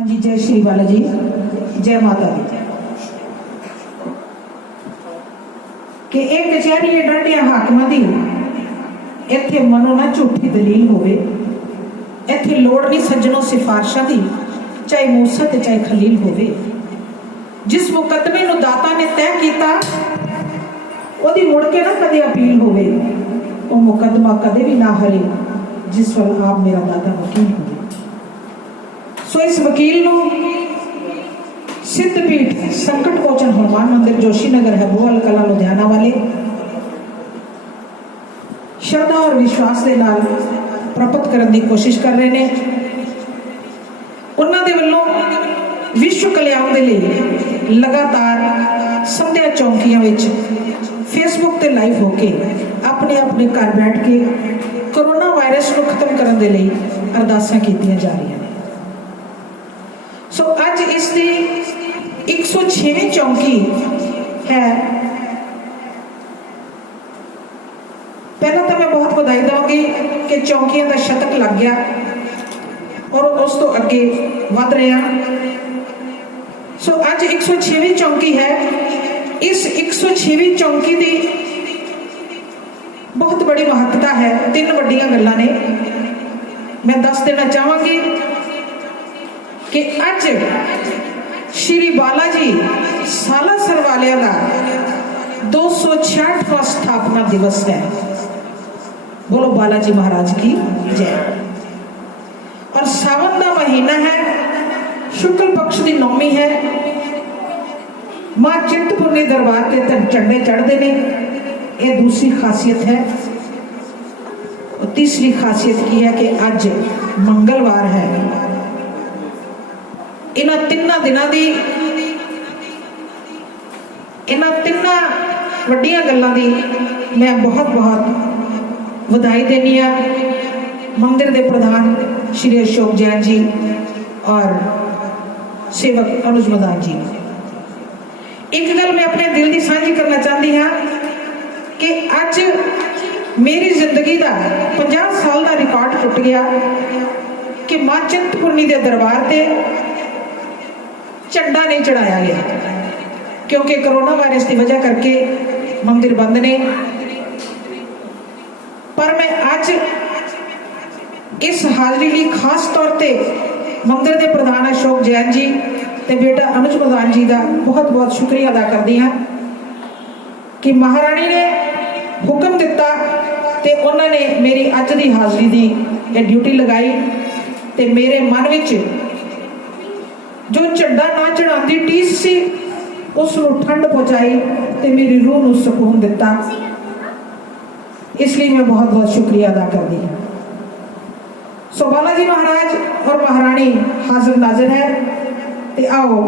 हाँ जी, जय श्री बाला जी, जय माता दी। कि एक कचहरी डांडिया हाकमां दी इत्थे मनो ना झूठी दलील होवे, इत्थे लोड़ नहीं सज्जनों सिफारिशां दी, चाहे मूसा ते चाहे खलील होवे। जिस मुकदमे नूं दाता ने तय कीता ओदी मुड़ के ना कदे अपील होवे, वो मुकदमा कदे भी ना हरे जिस वल आप मेरा दाता वकील होवे। सो इस वकील नूं सिद्धपीठ संकट मोचन हनुमान मंदिर जोशी नगर है बोहल कला लुधियाना वाले श्रद्धा और विश्वास के नाल प्राप्त करने की कोशिश कर रहे हैं। उन्होंने वालों विश्व कल्याण के लिए लगातार संध्या चौकियां विच फेसबुक ते लाइव होके अपने अपने घर बैठ के कोरोना वायरस को खत्म करने के लिए अरदासां कीतियां जा रही हैं। सो अज इसकी 106वीं चौकी है। पहला तो मैं बहुत बधाई दूंगी कि चौकियां का शतक लग गया और उस तो अगे वध रहा। सो अज 106वीं चौकी है। इस 106वीं चौकी की बहुत बड़ी महत्ता है। 3 वड्डियां गल्लां ने मैं दस देना चाहांगी कि अज श्री बालाजी सालासर वालिया का 266वां स्थापना दिवस है। बोलो बालाजी महाराज की जय। और सावन का महीना है, शुक्ल पक्ष की नौमी है। मां चिंतपूर्णी दरबार के झंडे चढ़ते हैं, ये दूसरी खासियत है। और तीसरी खासियत की है कि अज मंगलवार है। इन्हां 3 दिनों की इन्हां 3 वड्डियां गल्लां दी मैं बहुत बहुत बधाई देनी आ मंदिर के प्रधान श्री अशोक जैन जी और सेवक अनुज मदान जी। एक गल मैं अपने दिल की साझी करना चाहती हाँ कि अज मेरी जिंदगी का 50 साल का रिकॉर्ड टुट गया कि मां चिंतपूर्णी के दरबार से झंडा नहीं चढ़ाया गया, क्योंकि कोरोना वायरस की वजह करके मंदिर बंद ने। पर मैं आज इस हाजरी लिए खास तौर पे मंदिर के प्रधान अशोक जैन जी ते बेटा अनुज मदान जी का बहुत बहुत शुक्रिया अदा करती हाँ कि महारानी ने हुक्म दिता ते उन्होंने मेरी अज की हाजरी की ड्यूटी लगाई ते मेरे मन विच जो झंडा ना चढ़ाती टीस सी उसनूं ठंड पहुँचाई ते मेरी रूह नूं सुकून दिता। इसलिए मैं बहुत बहुत शुक्रिया अदा करती हूँ। सो बालाजी महाराज और महारानी हाजिर नाजिर है ते आओ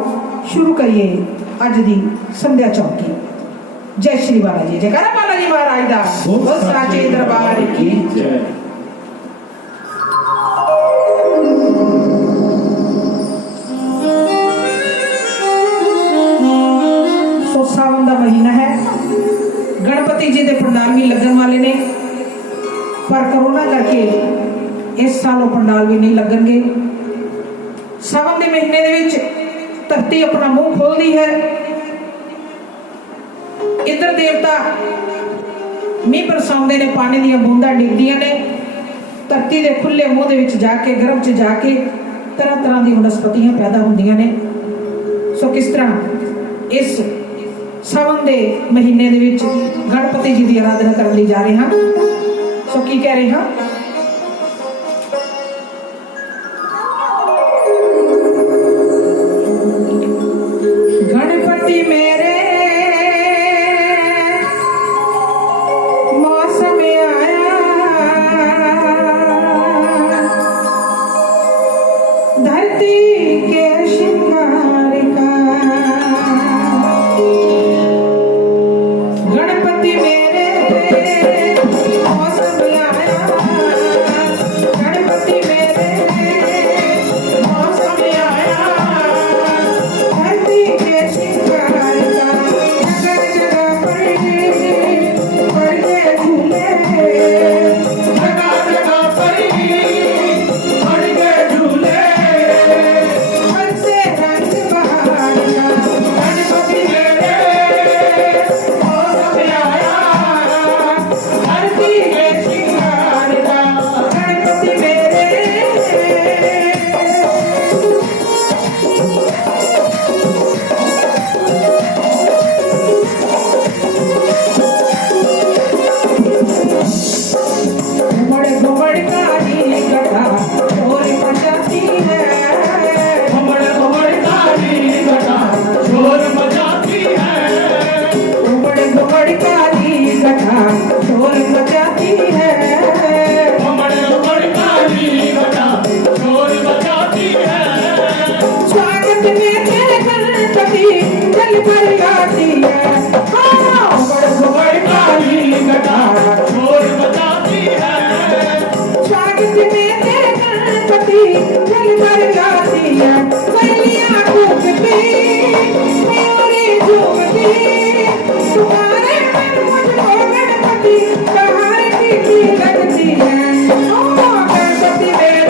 शुरू करिए अज दी संध्या चौकी। जय श्री बालाजी, जयकारा बालाजी महाराज दा, बोल साचे दरबार की जय। सावन का महीना है, गणपति जी के पंडाल भी लगन वाले ने, पर कोरोना करके इस साल वो पंडाल भी नहीं लगनगे। सावन के महीने दे विच धरती अपना मुंह खोलती है। इंद्र देवता मीह बरसाउंदे ने, पानी दी बूंदां डिगदियां ने, धरती के खुले मुंह दे विच जाके गर्भ च जाके तरह तरह की वनस्पतियां पैदा होंदियां ने। सो किस तरह इस सावन के महीने दे विच गणपति जी की आराधना करने लिए जा रहे हैं। सो की कह रहे हैं, गणपति मेरे मौसम आया, धरती के श्रृंगार का गणपति मेरे मौसम आया, गणपति मेरे मौसम आया, धरती के श्रृंगार का जगह जगह पर गए झूले, जगह जगह पर गए झूले, में तेरे गणपति जल भर लाती है, बड़ काली घटा शोर मचाती है। स्वागत में तेरे गणपति जल भर लाती है, मैलियां कूदती मयूरी झूमती, तुम्हारे मन मुझको गणपति बाहर की लगती है। गणपति मेरे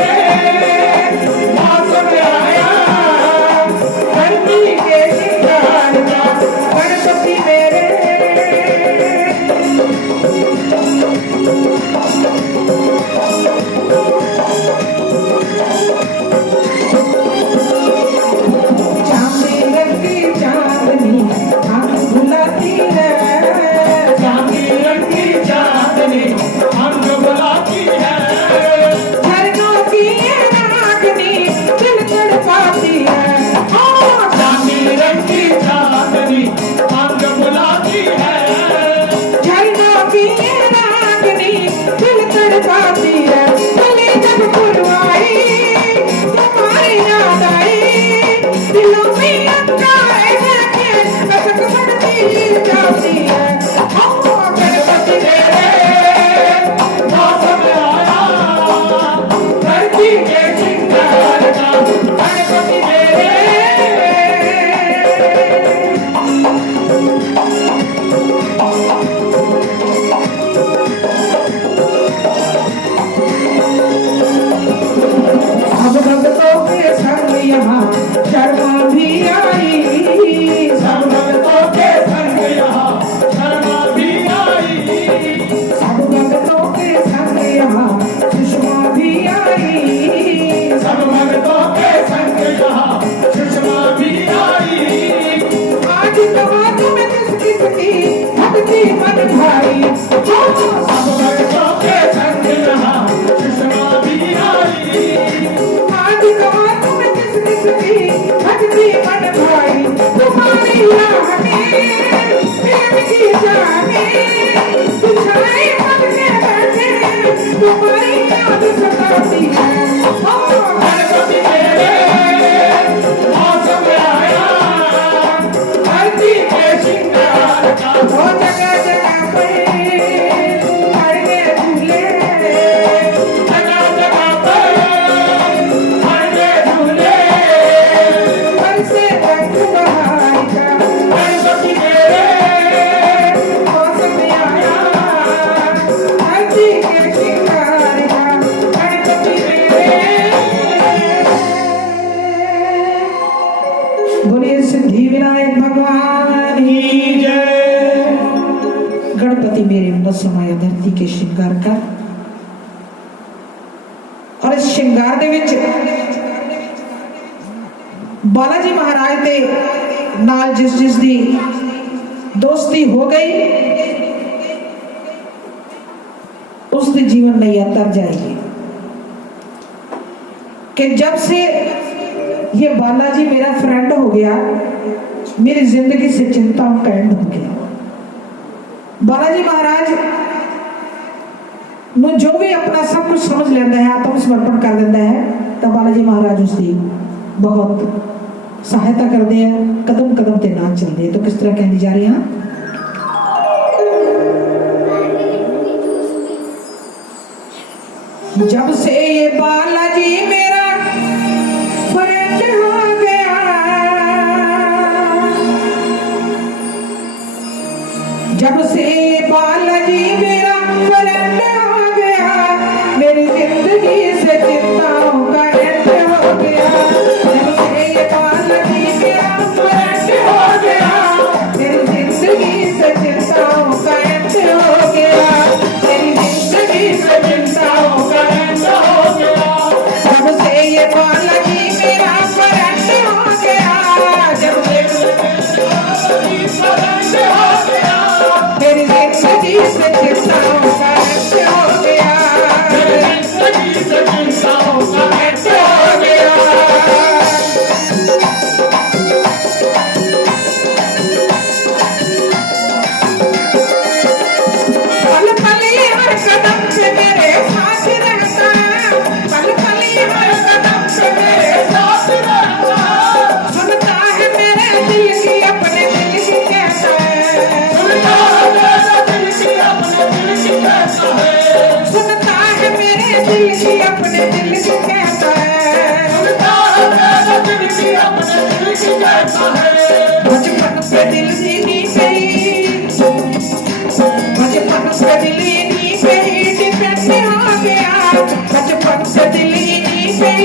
मौसम आया, धरती के श्रृंगार का गणपति मेरे। चांदी रंग की चांदनी हम बुलाती है, चांदी रंग की चांदनी हम बुलाती है। झरनों की ये रागनी दिल तड़पाती है, चांदी रंग की चांदनी हम बुलाती है। झरनों की ये रागनी दिल तड़पाती है। गली जब खुलवाई तुम्हारी याद आई, दिलों में अंगारे करके कसक बढ़ती जाती है। गणपति मेरे मौसम आया, धरती के श्रृंगार का गणपति मेरे। सब भक्तों के संग यहाँ शर्मा भी आई, सब भक्तों के संग यहाँ शर्मा भी आई। सब भक्तों के संग यहाँ सुषमा भी आई, सब भक्तों के संग यहाँ सुषमा भी आई। आज कहाँ तुम्हें किस किस की भक्ति मन भाई, सब भक्तों के संग यहाँ सुषमा भी आई। आज कहाँ तुम्हें किस किस की भक्ति मन भाई, तुम्हारी राह में प्रेम की जाने बिछाए मन में बैठे तुम्हारी याद सताती है। गणपति मेरे मौसम आया, धरती के श्रृंगार का जगह जगह पे हरने झूले, जगह जगह पे हरने झूले। बरसे रंग बहार का गणपति मेरे मौसम आया, धरती के श्रृंगार का गणपति मेरे। बोलिए सिद्धि विनायक भगवान की जय। गणपति मेरे मौसम आया, धरती के श्रृंगार का। और इस श्रृंगार दे विच बालाजी महाराज दे नाल जिस जिस दी दोस्ती हो गई उसकी जीवन नैया तर जाएगी। कि जब से ये बालाजी मेरा फ्रेंड हो गया, मेरी जिंदगी से चिंताओं का एंड हो गया। बालाजी महाराज ਨੂੰ जो भी अपना सब कुछ समझ लेता है, आत्मसमर्पण कर देता है, तब बालाजी महाराज उसकी बहुत सहायता करते हैं, कदम कदम ते नाल चलते हैं। तो किस तरह कहनी जा रही है, जब से ये बालाजी मेरा फ्रेंड हो गया, जब से ये बालाजी मेरा फ्रेंड हो गया, मेरी जिंदगी से चिंताओं का एंड हो गया। जब से ये बालाजी मेरा फ्रेंड हो गया, मेरी जिंदगी से चिंताओं का एंड हो गया, मेरी जिंदगी से चिंताओं का एंड हो गया।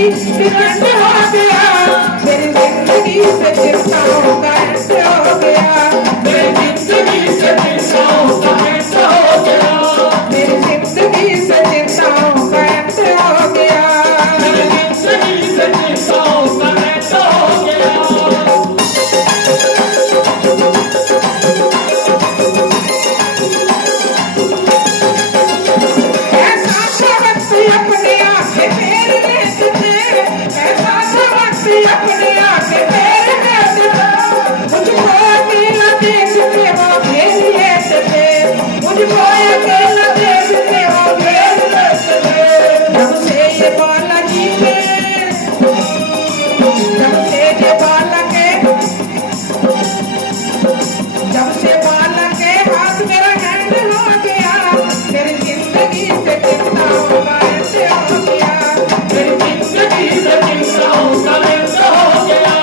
एंड हो गया, मेरी जिंदगी से चिंताओं का एंड हो गया, मेरी जिंदगी से चिंताओं का एंड हो गया, मेरी जिंदगी से चिंताओं का एंड हो गया, मेरी जिंदगी से चिंताओं का एंड हो गया। अपने आके फेर लेते थे, ऐसा वक्त अपने आके फेर लेते थे, मुझको अकेला देखते वो घेर लेते थे, मुझको अकेला देखते वो घेर लेते थे। जब से ये बालाजी के, जब से ये बालक जब से बालक के हाथ मेरा हैंड हो गया, मेरी जिंदगी से चिंताओं का एंड हो गया, मेरी जिंदगी से चिंताओं का एंड हो गया,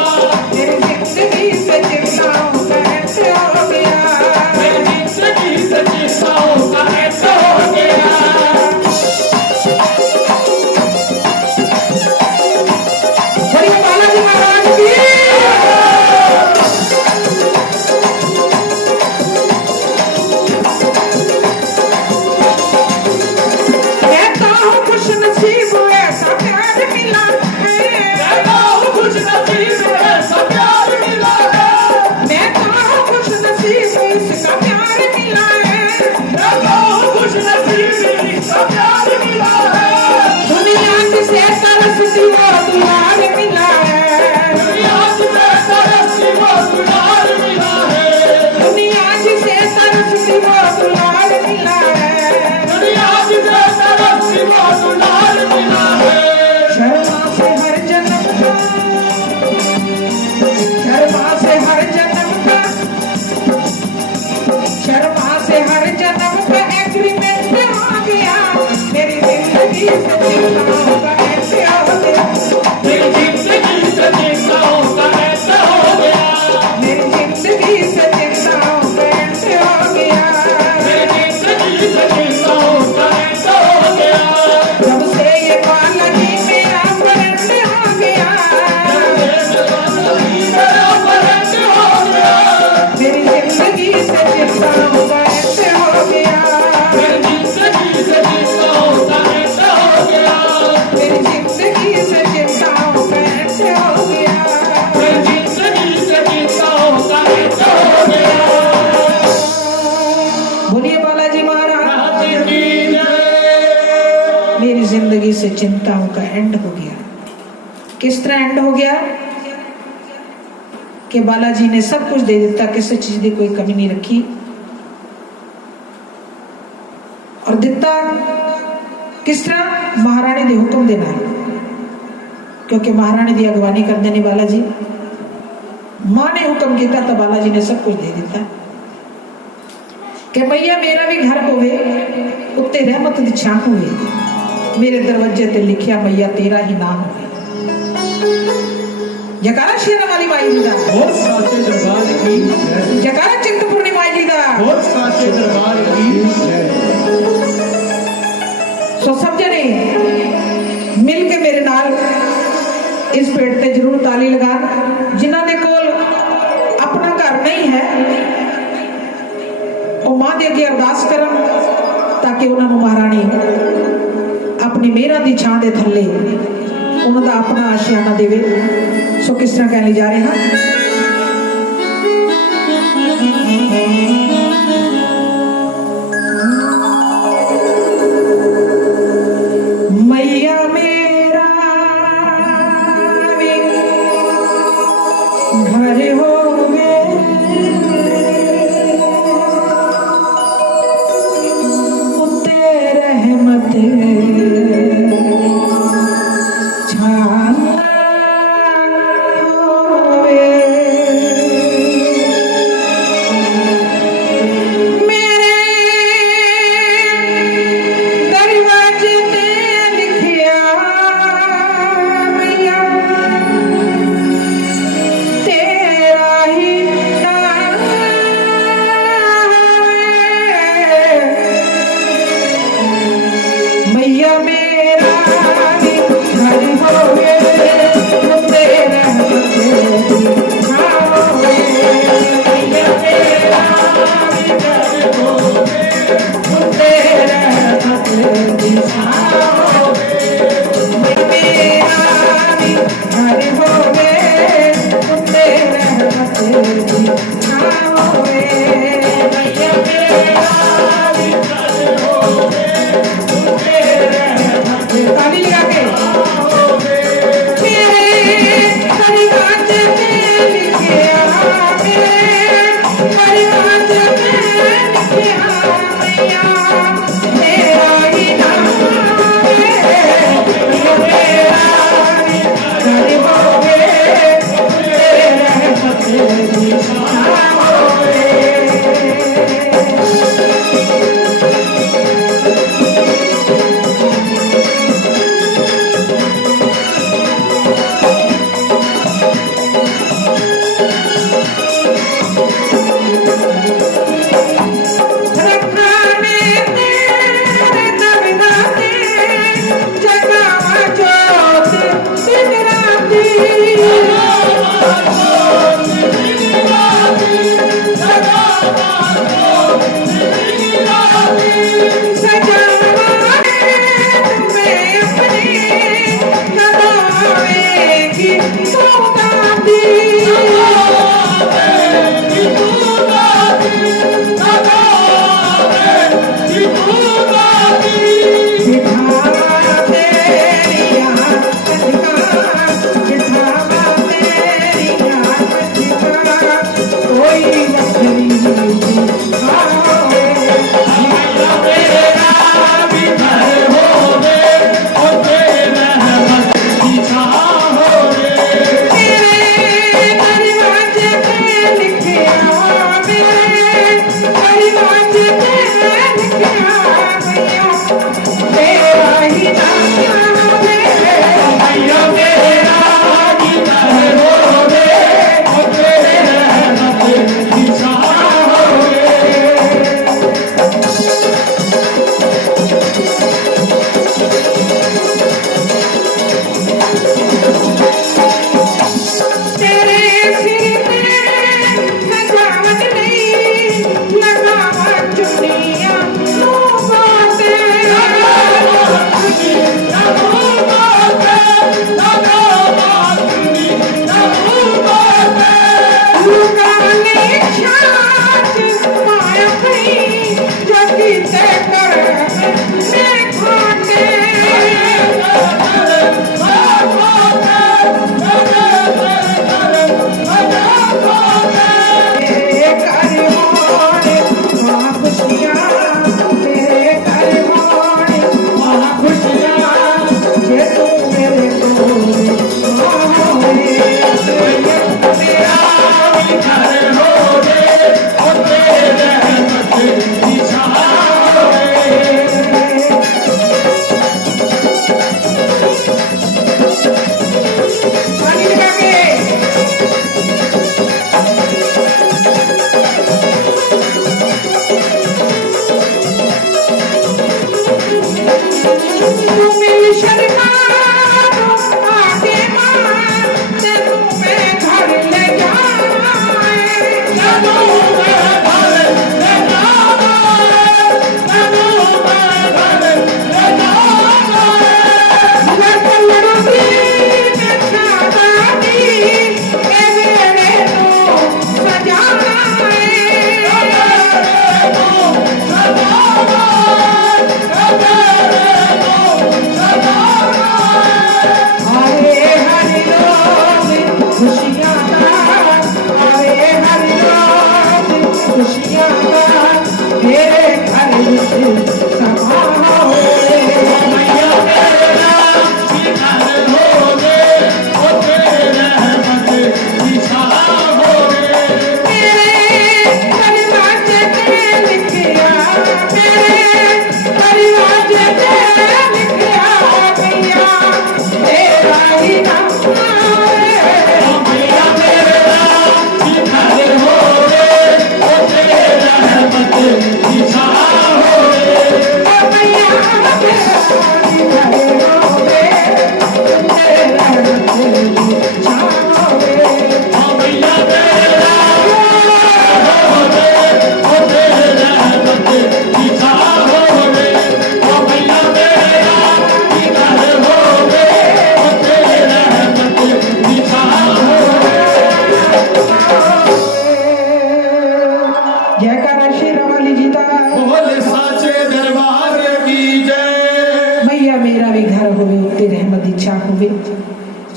मेरी जिंदगी से चिंताओं का एंड हो गया, मेरी जिंदगी से चिंताओं का एंड हो गया। बोलिए बालाजी महाराज की। खुश नसीब ऐसा प्यार मिला है, खुश नसीब ऐसा प्यार मिला है, मैं तो खुश नसीब इसका प्यार मिला है, मैं तो खुश नसीब इसका प्यार मिला है, दुनिया से तरसती वो दुलार मिला है, दुनिया से तरसती वो दुलार मिला है, दुनिया से तरसती वो दुलार मिला है, दुनिया से तरसती वो दुलार मिला है। शर्मा से हर जन्म का, शर्मा से हर जन्म का, शर्मा से हर जन्म का एग्रीमेंट हो गया, मेरी जिंदगी से चिंताओं का एंड हो गया, मेरी जिंदगी से चिंताओं का एंड हो गया, मेरी जिंदगी से चिंताओं का एंड हो गया, मेरी जिंदगी से चिंताओं का एंड हो गया। जब से ये बालाजी मेरा फ्रेंड हो गया, मेरा फ्रेंड हो गया, मेरी जिंदगी से चिंताओं का एंड हो गया, मेरी जिंदगी से चिंताओं का एंड हो गया, मेरी जिंदगी से चिंताओं का एंड हो गया, मेरी जिंदगी से चिंताओं का एंड हो गया। बोलिए बालाजी महाराज की जय। मेरी जिंदगी से चिंताओं का एंड हो गया। किस तरह एंड हो गया कि बालाजी ने सब कुछ दे दिता, किसी चीज की कोई कमी नहीं रखी, और दिता किस तरह? महारानी के हुक्म दे नाल, क्योंकि महारानी की अगवानी करते ने बालाजी। मां ने हुक्म किया तो बालाजी ने सब कुछ दे दिता कि मैया मेरा भी घर होवे, उत्ते रहमत दी छां होवे, मेरे दरवाजे ते लिखिया मैया तेरा ही नाम होवे। जयकारा शेरा वाली माई जी दा, बहुत साचे दरबार की जय, जयकारा चिंतपूर्णी माई जी दा, बहुत साचे दरबार की जय। सो सब जने मिल के मेरे नाल इस पेड़ ते जरूर ताली लगा। जिन्हां दे कोल अपना घर नहीं है वो मां दे अगे अरदास करन ताकि उन्हां नूं महारानी अपनी मेहरां दी छां दे थल्ले उन्हां दा अपना आशियाना देवे। सो किस तरह कहने जा रहे हैं? मैया मेरा घर होवे, उत्ते रहमत छाया होवे,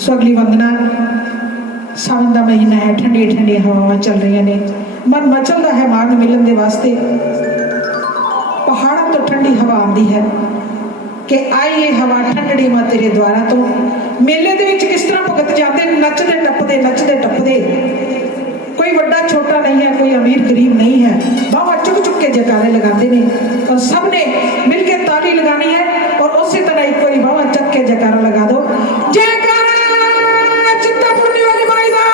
सो अगली वंदना सावन का महीना है, ठंडी ठंडी हवावां चल रही ने, मन मचलता है मांग मिलन के वास्ते। पहाड़ों तो ठंडी हवा आती है कि आई ये हवा ठंडड़ी मां तेरे द्वारा तो। मेले दे विच किस तरह भगत जाते नचते टपदे, कोई बड़ा छोटा नहीं है, कोई अमीर गरीब नहीं है, बाबा चुक चुक के जयकारे लगाते हैं और सब ने मिलकर ताली लगानी है। और उसी तरह एक बार बाबा चक के जयकारा लगा दो, जयकारा चिंतापूर्णी वाली माई दा।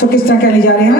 सो किस तरह कहने जा रहे हैं,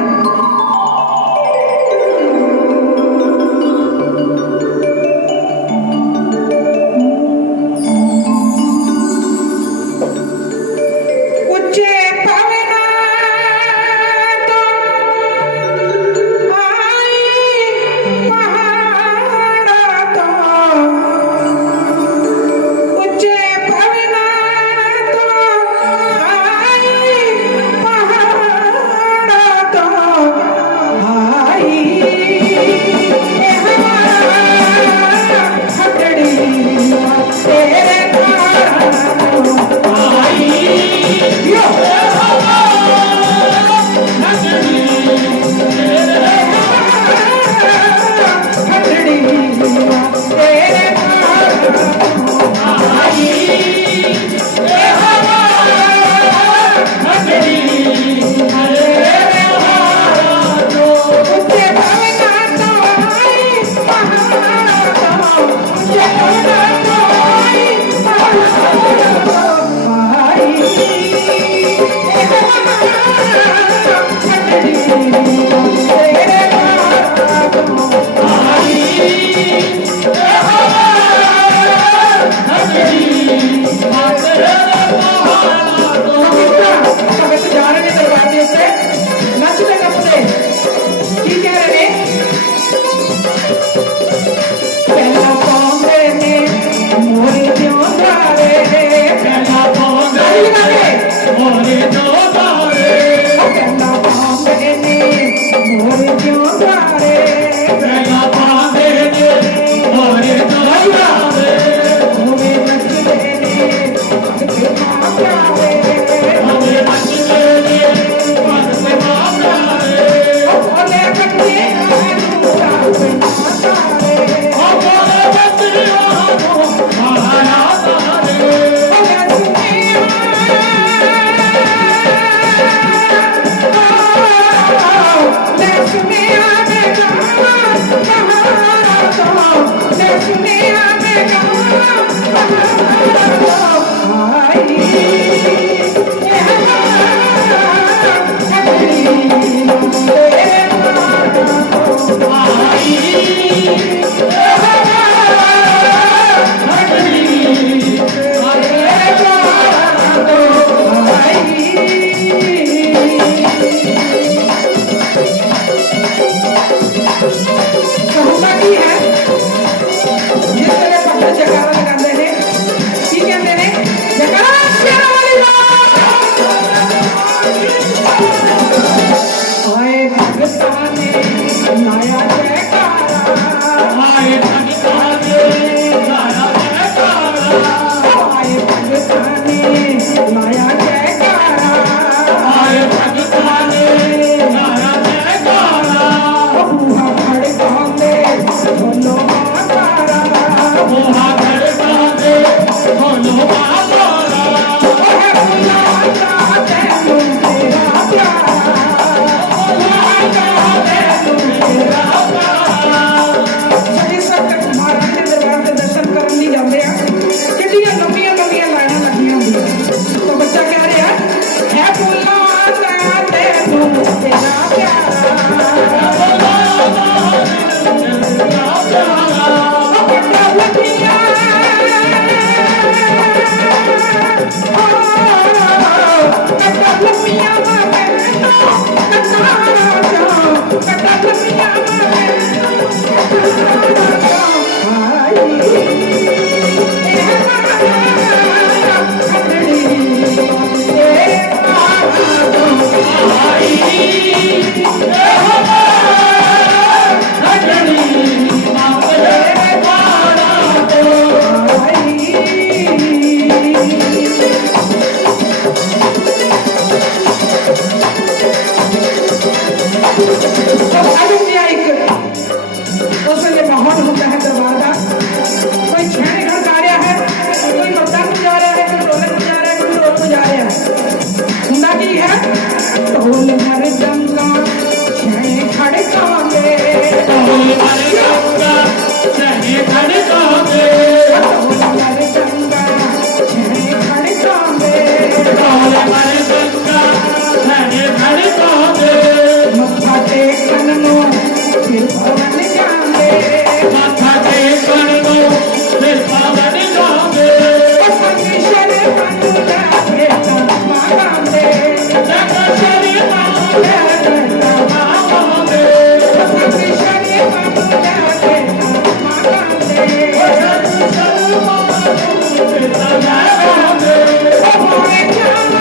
ਹੁੰਦਾ ਕੀ ਹੈ ਢੋਲ ਮਰਦੰਗਾ ਛਣੇ ਖੜਕਾਉਂਦੇ ਢੋਲ ਮਰਦੰਗਾ ਛਣੇ ਖੜਕਾਉਂਦੇ ਢੋਲ ਮਰਦੰਗਾ ਛਣੇ ਖੜਕਾਉਂਦੇ ਢੋਲ ਮਰਦੰਗਾ ਛਣੇ ਖੜਕਾਉਂਦੇ ਮੱਥਾ ਟੇਕਣ ਨੂੰ ਫਿਰ ਭਵਨ ਜਾਂਦੇ ਮੱਥਾ ਟੇਕਣ ਨੂੰ ਫਿਰ ਭਵਨ ਜਾਂਦੇ ਸੰਗੀ ਸ਼ਰਮਾਂ ਨੂੰ ਲੈ ਕੇ ਮਾਗਾਂਦੇ ਜਗ ਸ਼ਰਮਾਂ ਨੂੰ ਲੈ ਕੇ ਮਾਗਾਂਦੇ ਸੰਗੀ ਸ਼ਰਮਾਂ ਨੂੰ ਲੈ ਕੇ ਮਾਗਾਂਦੇ ਜਗ ਸ਼ਰਮਾਂ ਨੂੰ ਫਿਰ ਮਾਗਾਂਦੇ ਹੋਏ ਜਾਣਾ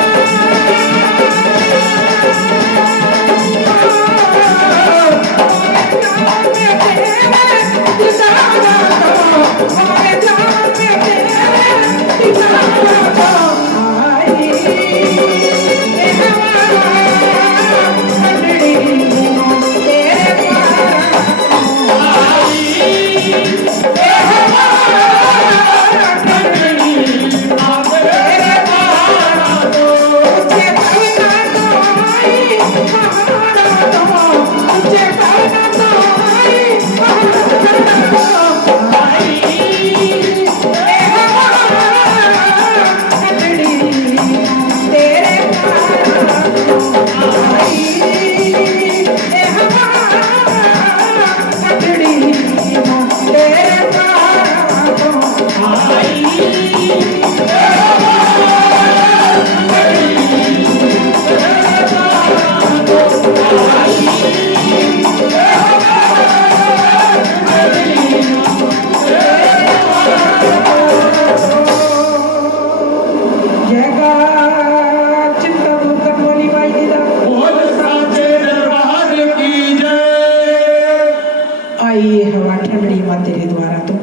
तेरे द्वारा तो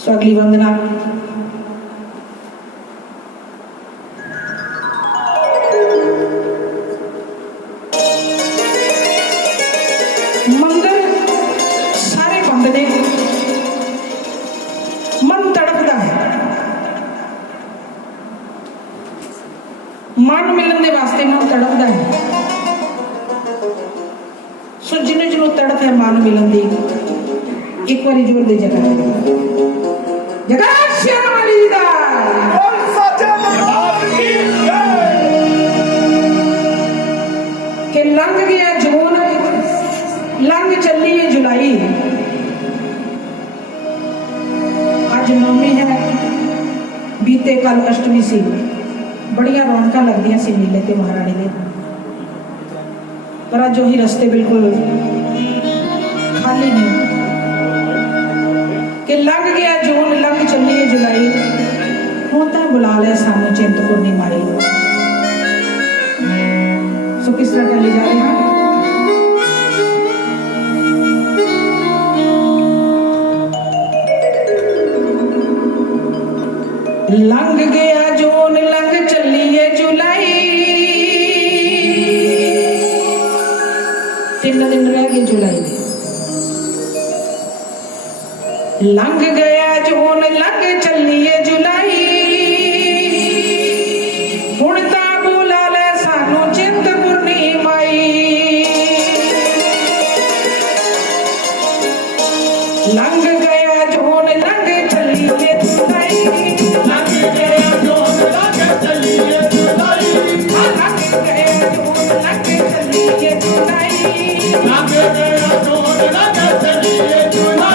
सो अगली वंदना मंदिर सारे बंद ने मन तड़पता है मन मिलन के वास्ते मन तड़पता है सो जिन्हें जिन्हों तड़प है मन मिलन की एक बारी जोर दे जगह श्यामली दा के लंघ गया जून लंघ चली है जुलाई आज नौवीं है बीते कल अष्टमी सी बड़िया रौनक लगदियां सी मेले ते महारानी दे पर अज वही रस्ते बिल्कुल खाली नहीं कि लंघ गया जून लंघ चली है जुलाई हूं तो बुला लिया सानू चिंतपूर्णी माई सो किस तरह कर ले जा रहे हैं लंघ गया जून लंघ चली है जुलाई 3 दिन रह गए जुलाई में लंघ गया जून लंघ चली है जुलाई हुण तां बुला ले सानू चिंतपूर्णी माई लंघ गया जून लंघ चली है जुलाई लंघ गया जून लंघ चली है जुलाई लंघ गया जून लंघ चली है जुलाई लंघ गया जून लंघ चली है जुलाई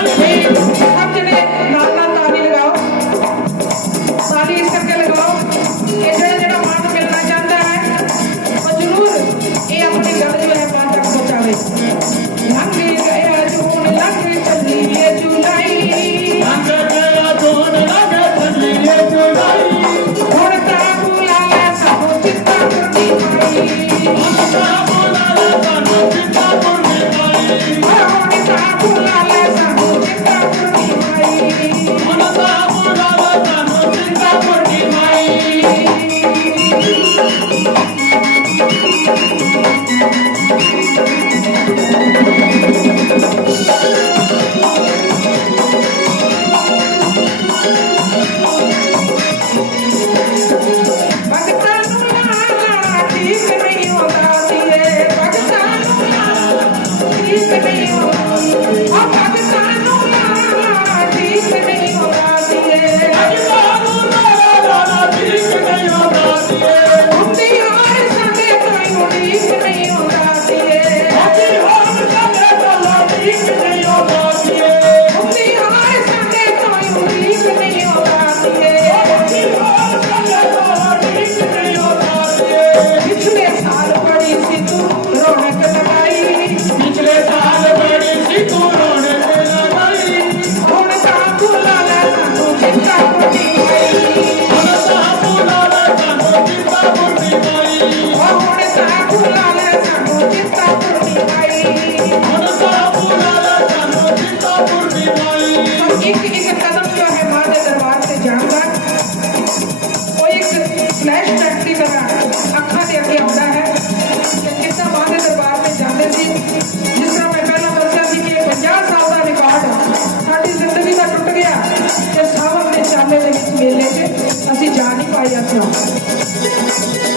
ਸੁਣੋ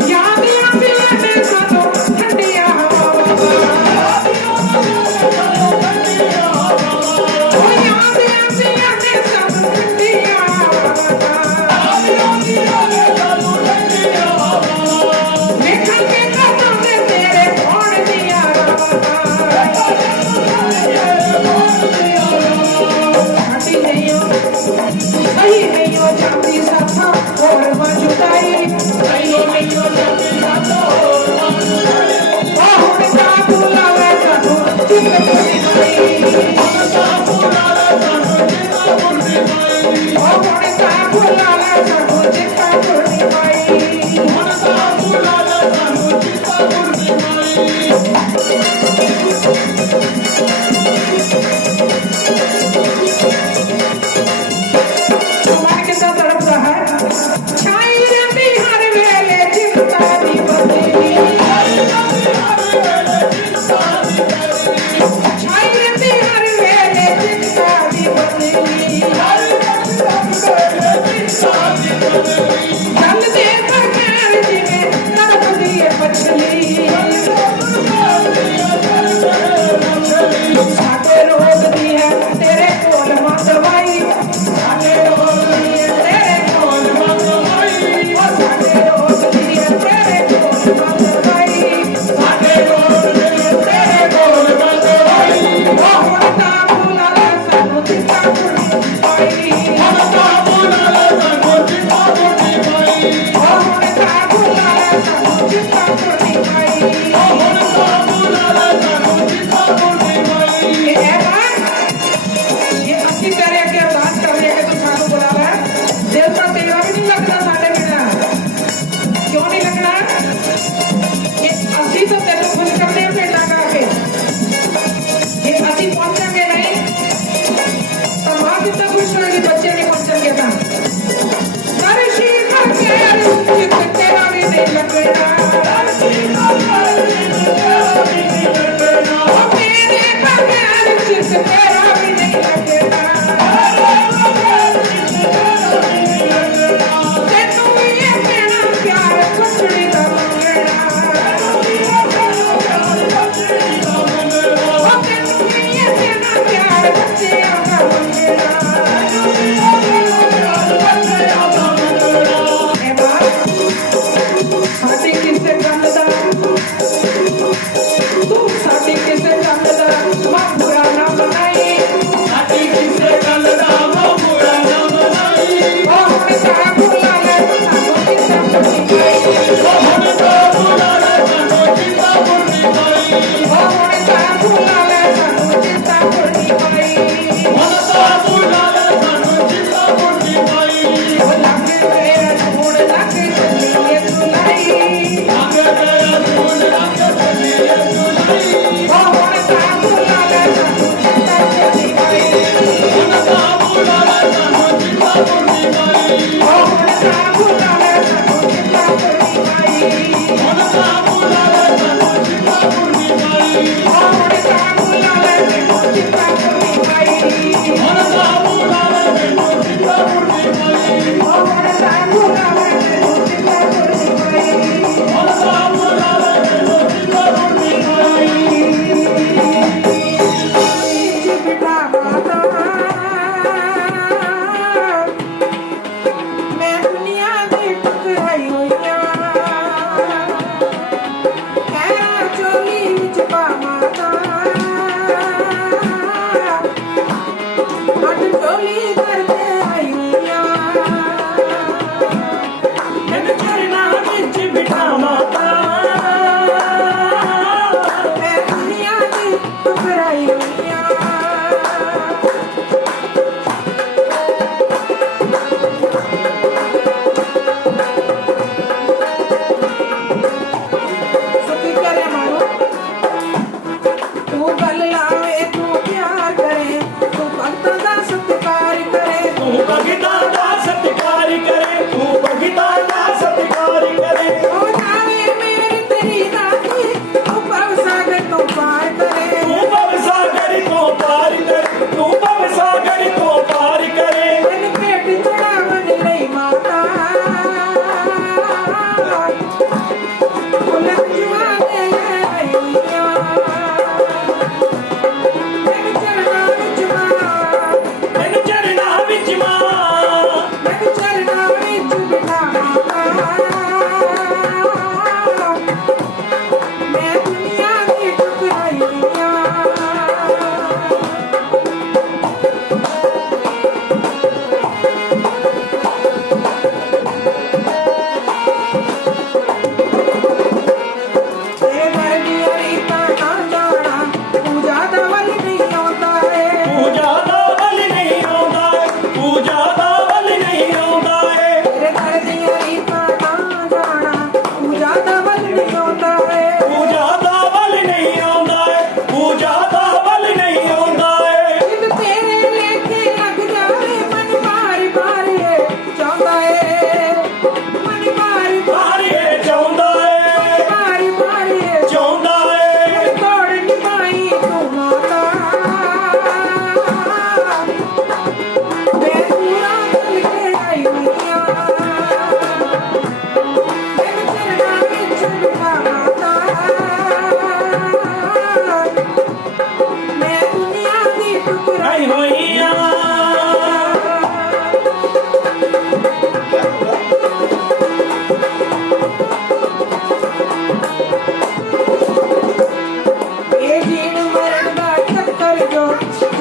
ਯਾਦ ਆਉਂਦੀਆਂ ਨੇ ਸਾਨੂੰ ਠੰਡੀਆਂ ਹਵਾਵਾਂ ਉਹ ਯਾਦ ਆਉਂਦੀਆਂ ਨੇ ਸਾਨੂੰ ਠੰਡੀਆਂ ਵੇਖਣ ਕੇ ਕਦੋਂ ਦੇ ਤੇਰੇ ਕੌਣ ਦੀਆਂ ਸਾਡੀ ਨਹੀਂ ਹੋ ਸਹੀ ਨਹੀਂ ਹੋ ਜਾਂਦੀ ਸਾਥਾਂ ਹੋਰ ਮਜੁਦਾਈ ਉਹ ਹੁਣ ਤਾਂ ਬੁਲਾਵੇ ਸਾਨੂੰ ਚਿੱਤ ਕੁੜੀ ਮਾਈ ਉਹ ਹੁਣ ਤਾਂ ਬੁਲਾਵੇ ਸਾਨੂੰ ਚਿੱਤ ਕੁੜੀ ਮਾਈ ਮਨ ਕਿੱਦਾਂ ਤੜਪਦਾ ਹੈ ਛਾਈ ਰਹਿੰਦੀ ਹਰ ਵੇਲੇ ਚਿੰਤਾ ਦੀ ਬੱਤੀ ਛਾਈ ਰਹਿੰਦੀ ਹਰ ਵੇਲੇ ਚਿੰਤਾ ਦੀ ਬੱਤੀ ਗੱਲ ਦੇ ਬਗੈਰ ਜਿਵੇਂ ਤੜਪਦੀ ਏ ਮਛਲੀ ਸਾਡੇ ਰੋਜ਼ਦੀ ਹੈ ਤੇਰੇ ਕੋਲ ਮੰਗਵਾਈ ਸਾਡੇ ਰੋਜ਼ਦੀ ਹੈ ਤੇਰੇ ਕੋਲ ਮੰਗਵਾਈ ਉਹ ਸਾਡੇ ਰੋਜ਼ਦੀ ਹੈ ਤੇਰੇ ਕੋਲ ਮੰਗਵਾਈ ਸਾਡੇ ਰੋਜ਼ਦੀ ਹੈ ਤੇਰੇ ਕੋਲ ਮੰਗਵਾਈ ਉਹ ਹੁਣ ਤਾਂ ਬੁਲਾ ਲੈ ਸਾਨੂੰ ਚਿੱਟਾ ਕੁੜੀ ਪਾਈ ਉਹ ਹੁਣ ਤਾਂ ਬੁਲਾ ਲੈ ਸਾਨੂੰ ਚਿੱਟਾ ਕੁੜੀ ਪਾਈ ये अस्सी तेरे अगे अरदास कर रहे कि तू सानू बुलावा दिल तो तेरा भी नहीं लगता साडे बिना क्यों नहीं लगना ये अस्सी तो तेन खुश करते हैं भेजा गा के ये अस्सी पहुंचेंगे नहीं तो मां कितना खुश होगी बच्चे नहीं पहुंचेंगे ना कर शी करके चित तेरा भी नहीं लगेगा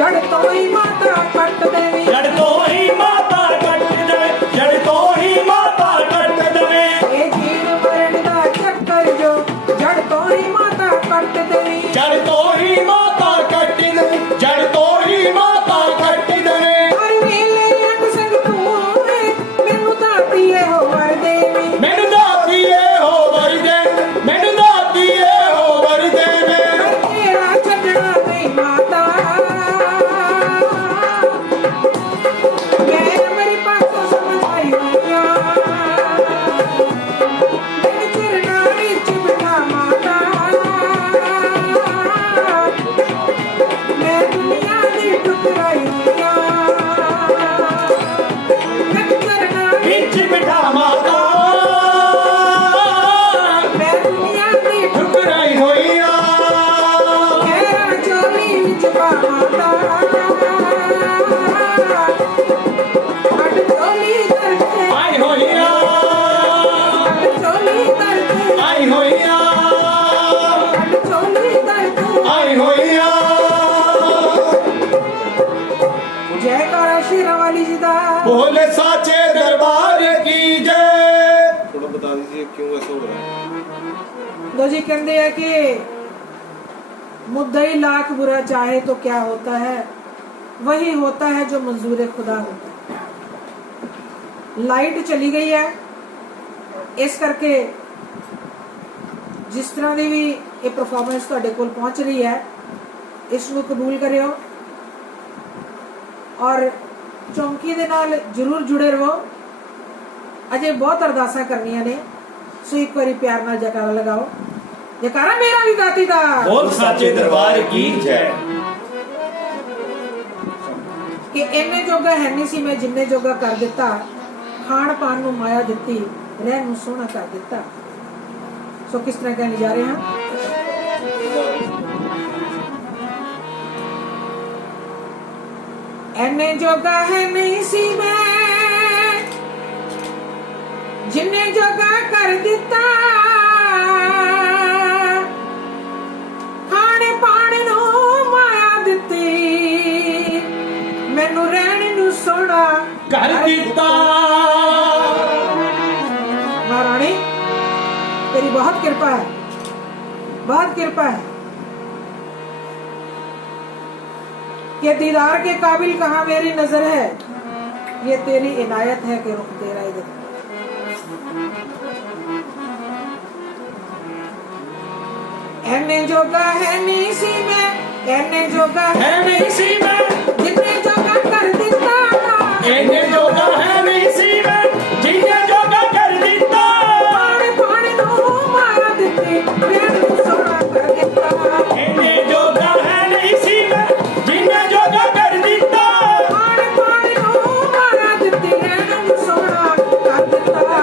ਜੜ ਤੋਂ ਹੀ ਮਾਤਾ ਕੱਟ ਦੇਵੀ ਜੜ ਤੋਂ ਹੀ ਮਾਤਾ ਕੱਟ ਦੇਵੇ ਜੜ ਤੋਂ ਹੀ ਮਾਤਾ ਕੱਟ ਦੇਵੇ ਇਹ ਜੀਣ ਮਰਨ ਦਾ ਚੱਕਰ ਜੋ ਜੜ ਤੋਂ ਹੀ ਮਾਤਾ ਕੱਟ ਦੇਵੀ ਜੜ ਤੋਂ ਹੀ ਮਾਤਾ ਕੱਟ ਦੇਵੇ ਜੜ ਤੋਂ ਹੀ ਮਾਤਾ ਕੱਟ ਦੇਵੇ ਹਰ ਵੇਲੇ ਅੰਗ ਸੰਗ ਤੂੰ ਏ ਮੈਨੂੰ ਦਾਤੀਏ ਹੋ ਵਰ ਦੇਵੀ ਮੈਨੂੰ ਦਾਤੀਏ ਹੋ ਵਰ ਦੇ ਮੈਨੂੰ ਦਾਤੀਏ ਹੋ ਵਰ ਦੇਵੇ ਤੇਰਾ ਛੱਡਣਾ ਨਹੀਂ ਮਾਤਾ ਮੈਂ ਮੇਰੀ ਪਾਸੋਂ ਸਮਝ ਆਈ ਹੋਈਆਂ ਮੇਰੇ ਚਰਨਾਂ ਵਿੱਚ ਬਿਠਾ ਮਾਤਾ ਮੈਂ ਦੁਨੀਆ ਦੀ ਠੁਕਰਾਈ ਹੋਈਆਂ ਮੇਰੇ ਚਰਨਾਂ ਵਿੱਚ ਬਿਠਾ ਮਾਤਾ ਮੈਂ ਦੁਨੀਆ ਦੀ ਠੁਕਰਾਈ ਹੋਈਆਂ ਮੇਰਾ ਚੋਲੀ ਵਿੱਚ ਪਾ ਮਾਤਾ ਅੱਡ ਚੋਲੀ ਕਰਕੇ ਆਈ ਹੋਈਆਂ ਅੱਡ ਚੋਲੀ ਕਰਕੇ ਆਈ ਹੋਈਆਂ ਅੱਡ ਚੋਲੀ ਕਰਕੇ ਆਈ ਹੋਈਆਂ ਜੈਕਾਰਾ ਸ਼ੇਰਾਂ ਵਾਲੀ ਜੀ ਦਾ बोले साचे दरबार की जय थोड़ा बता दीजिए क्यों ऐसा हो रहा है। दो जी कहते हैं कि मुद्दई लाख बुरा चाहे तो क्या होता है वही होता है जो मंजूर खुदा होता है लाइट चली गई है इस करके जिस तरह की भी ये परफॉर्मेंस तुहाडे कोल पहुंच रही है इसनू कबूल करियो और चौंकी दे नाल जरूर जुड़े रहो अजे बहुत अरदासा करनिया ने सो एक बारी प्यार नाल जयकारा लगाओ जयकारा मेरा भी दाती दा बोल साचे दरबार की जय कि इन्ने जोगा है नहीं सी मैं जिन्ने जोगा कर दिता खाण पान नू माया दिती रहन नू सोहना कर दिता सो किस तरह कहने जा रहे हैं एने जोगा है नहीं सी मैं जिन्ने जोगा कर दिता खाने पाने नू माया दिती मैनू रहने नू सोना कर दिता महारानी तेरी बहुत कृपा है बहुत कृपा है ये दीदार के काबिल कहाँ मेरी नजर है ये तेरी इनायत है कि रुख तेरा इधर एने जोगा है नहीं सी मैं एने जोगा है नहीं सी मैं जितने जोगा कर दिता एने जोगा है नहीं सी मैं जिन्ने जोगा कर दिता पाने पाने नो माया दिते मैनू सोना कर दिता एने जोगा है नहीं सी मैं जिन्ने जोगा कर दिता पाने पाने नो माया दिते मैनू सोना कर दिता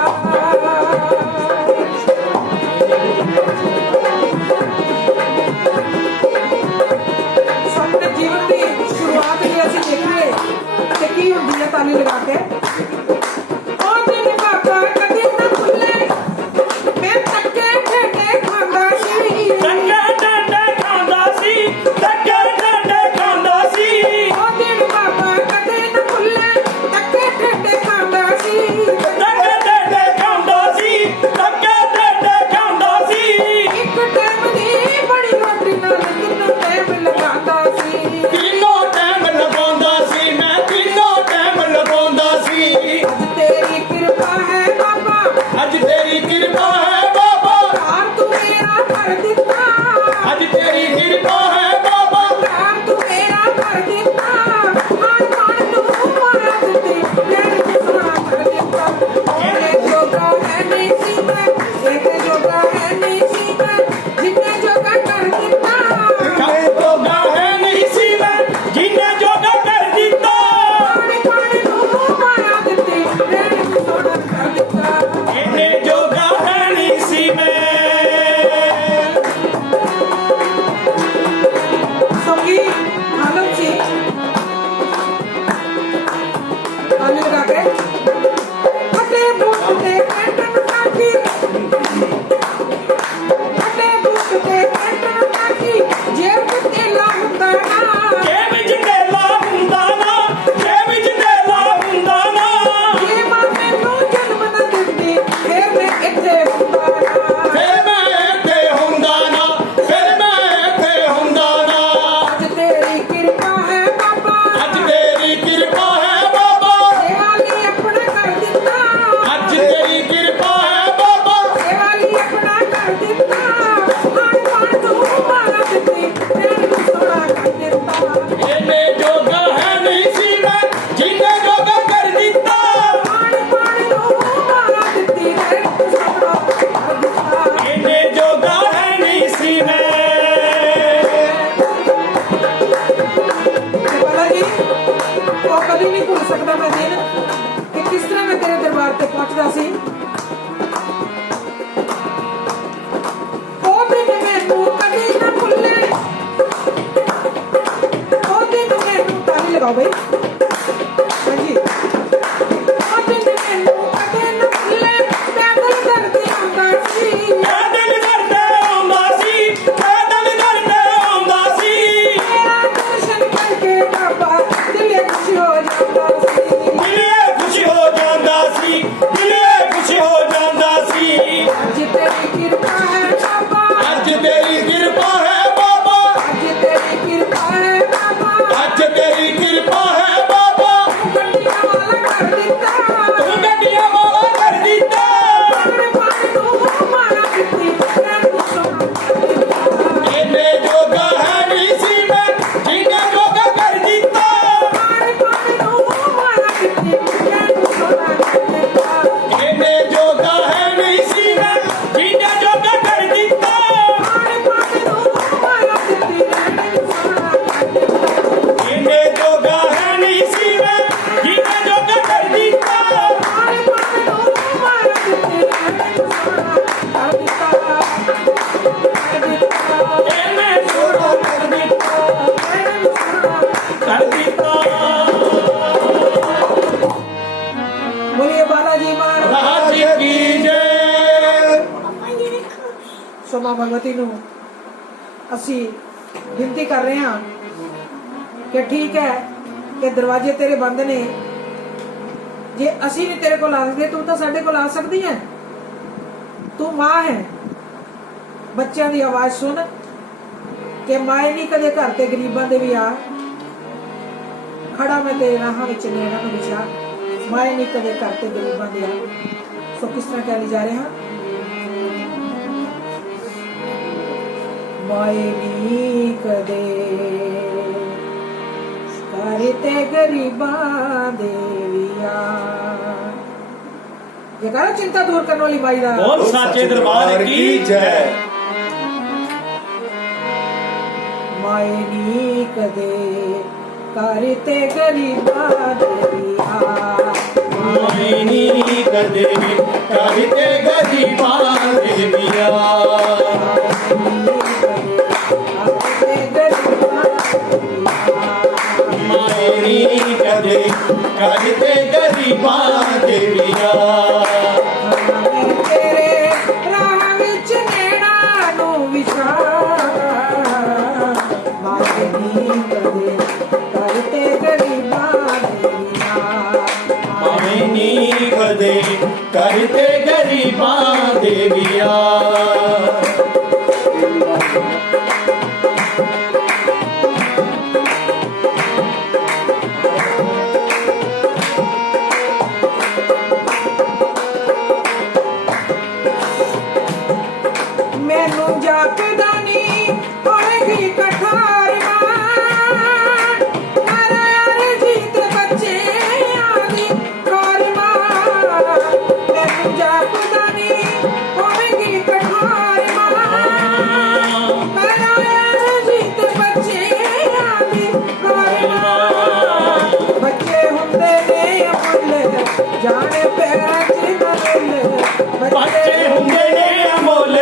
ਆਪਣੇ ਜੀਵਨ ਦੀ ਸ਼ੁਰੂਆਤ ਜੇ ਅਸੀਂ ਦੇਖੀਏ ਤੇ ਕੀ ਹੁੰਦੀ ਹੈ ਤਾਲੀ ਲਗਾ ਕੇ ਪਹੁੰਚਦਾ ਸੀ। ਉਹ ਦਿਨ ਮੈਨੂੰ ਕਦੇ ਨਾ ਭੁੱਲੇ, ਉਹ ਦਿਨ ਮੈਨੂੰ ਤਾਲੀ ਲਗਾਓ ਬਈ। ਹਾਂਜੀ, ਉਹ ਦਿਨ ਮੈਨੂੰ ਕਦੇ ਨਾ ਭੁੱਲੇ, ਪੈਦਲ ਕਰਦੇ ਆਉਂਦਾ ਸੀ। ਪੈਦਲ ਕਰਦੇ ਆਉਂਦਾ ਸੀ, ਪੈਦਲ ਕਰਦੇ ਆਉਂਦਾ ਸੀ। ਮੇਰਾ ਦਰਸ਼ਨ ਕਰਕੇ ਬਾਬਾ ਦਿਲੇ ਖੁਸ਼ ਹੋ ਜਾਂਦਾ ਸੀ। ਦਿਲੇ ਖੁਸ਼ ਹੋ ਜਾਂਦਾ ਸੀ, ਦਿਲੇ ਖੁਸ਼ ਹੋ ਜਾਂਦਾ ਸੀ। ਅੱਜ ਤੇਰੀ ਕਿਰਪਾ ਹੈ ਬਾਬਾ, ਅੱਜ ਤੇਰੀ ਕਿਰਪਾ ਹੈ ਬਾਬਾ, ਅੱਜ ਤੇਰੀ ਕਿਰਪਾ ਹੈ ਬਾਬਾ। ਅੱਜ ਤੇਰੀ ਕਿਰਪਾ ਹੈ ਬਾਬਾ। ਗੱਡੀਆਂ ਵਾਲਾ ਕਰ ਦਿੱਤਾ, ਤੂੰ ਗੱਡੀਆਂ ਵਾਲਾ ਕਰ ਦਿੱਤਾ। ਆਪਣੇ ਮਨ ਨੂੰ ਮਾਇਆ ਦਿੱਤੀ, ਮੈਨੂੰ ਸੋਨਾ ਕਰ ਦਿੱਤਾ। ਇਹਨੇ ਜੋਗਾ ਹੈ ਨਹੀਂ ਸੀ ਮੈਂ, ਜਿਹਨੇ ਜੋਗਾ ਕਰ ਦਿੱਤਾ। ਆਪਣੇ ਮਨ ਨੂੰ ਮਾਇਆ ਦਿੱਤੀ, ਮੈਨੂੰ ਸੋਨਾ ਕਰ ਦਿੱਤਾ। ਇਹਨੇ ਜੋਗਾ ਹੈ ਨਹੀਂ ਸੀ ਮੈਂ, ਜਿਹਨੇ ਜੋਗਾ ਕਰ ਦਿੱਤਾ। ਆਪਣੇ ਮਨ ਨੂੰ ਮਾਇਆ ਦਿੱਤੀ, ਮੈਨੂੰ ਸੋਨਾ ਕਰ ਦਿੱਤਾ। ਇਹਨੇ ਜੋਗਾ ਹੈ ਨਹੀਂ ਸੀ ਮੈਂ, ਜਿਹਨੇ ਜੋਗਾ ਕਰ ਦਿੱਤਾ। ਆਪਣੇ ਮਨ ਨੂੰ ਮਾਇਆ ਦਿੱਤੀ, ਮੈਨੂੰ ਸੋਨਾ ਕਰ ਦਿੱਤਾ। ਇਹਨੇ ਜੋਗਾ ਕਰ ਦਿੱਤਾ, ਮੈਨੂੰ ਸੋਨਾ ਕਰ ਦਿੱਤਾ। ਬੋਲੀਏ ਬਾਲਾ ਜੀ ਮਹਾਰਾਜ ਰਾਜ ਕੀ ਜੈ। ਸੋ ਮਾਂ ਭਗਵਤੀ ਨੂੰ ਅਸੀਂ ਬੇਨਤੀ ਕਰ ਰਹੇ ਹਾਂ ਕਿ ਠੀਕ ਹੈ ਕਿ ਦਰਵਾਜ਼ੇ ਤੇਰੇ ਬੰਦ ਨੇ, ਜੇ ਅਸੀਂ ਨਹੀਂ ਤੇਰੇ ਕੋਲ ਆ ਸਕਦੇ ਤੂੰ ਤਾਂ ਸਾਡੇ ਕੋਲ ਆ ਸਕਦੀ ਹੈ। ਤੂੰ ਮਾਂ ਹੈ, ਬੱਚਿਆਂ ਦੀ ਆਵਾਜ਼ ਸੁਣ ਕਿ ਮਾਏ ਨਹੀਂ ਕਦੇ ਘਰ ਤੇ ਗਰੀਬਾਂ ਦੇ ਵੀ ਆ। ਖੜਾ ਮੈਂ ਤੇਰੇ ਰਾਹਾਂ ਵਿੱਚ ਨੈਣਾਂ ਨੂੰ ਵਿਛਾ, ਮਾਏ ਨਹੀਂ ਕਦੇ ਘਰ ਤੇ ਗਰੀਬਾਂ ਦੇ ਆ। ਸੋ ਕਿਸ ਤਰ੍ਹਾਂ ਕਹਿ ਲਈ ਜਾ ਰਿਹਾ, ਮਾਏ ਨੀ ਕਦੇ ਘਰ ਤੇ ਗਰੀਬਾਂ ਦੇ ਵੀ ਆ। ਜਗਾਰਾ ਚਿੰਤਾ ਦੂਰ ਕਰਨ ਵਾਲੀ ਮਾਈ ਦਾ ਬੋਲ ਸਾਚੇ ਦਰਬਾਰ ਕੀ ਜੈ। ਮਾਏ ਨੀ ਕਦੇ ਘਰ ਤੇ ਗਰੀਬਾਂ ਦੇ ਵੀ ਆ। ਮਾਏ ਨੀ ਕਦੇ ਕਰਤੇ ਗਰੀਬਾਂ ਦੇ ਵੀਆ। ਮਾਏ ਨੀ ਕਦੇ ਕਰਤੇ ਗਰੀਬਾਂ ਦੇ ਵੀਆ। ਤੇਰੇ ਰਾਹ ਵਿੱਚ ਨੈਣਾਂ ਨੂੰ ਵਿਛਾ, ਮਾਏ ਨੀ ਕਦੇ ਘਰ ਤੇ ਗਰੀਬਾਂ ਦੇ ਵੀ ਆ। ਮਾਏ ਨੀ ਕਦੇ ਕਰਤੇ ਗਰੀਬਾਂ ਦੇ ਵੀਆ। ਮੈਨੂੰ ਜਾਪਦਾ ਨਹੀਂ ਹੋਏਗੀ ਕਠਾਰ ਮਾਂ, ਮਰੇ ਜੀਤ ਬੱਚਿਆਂ ਦੀ ਕਾਰ ਮਾਂ। ਮੈਨੂੰ ਜਾਪਦਾ ਨਹੀਂ ਹੋਏਗੀ ਕਠਾਰ ਮਾਂ, ਮਰੇ ਜੀਤ ਬੱਚਿਆਂ ਦੀ ਕਾਰ ਮਾਂ। ਬੱਚੇ ਹੁੰਦੇ ਨੇ ਅਮੁੱਲ, ਜਾਣੇ ਪੈਰਾਂ 'ਚ ਮਰੁੱਲ। ਬੱਚੇ ਹੁੰਦੇ ਨੇ ਅਮੋਲ,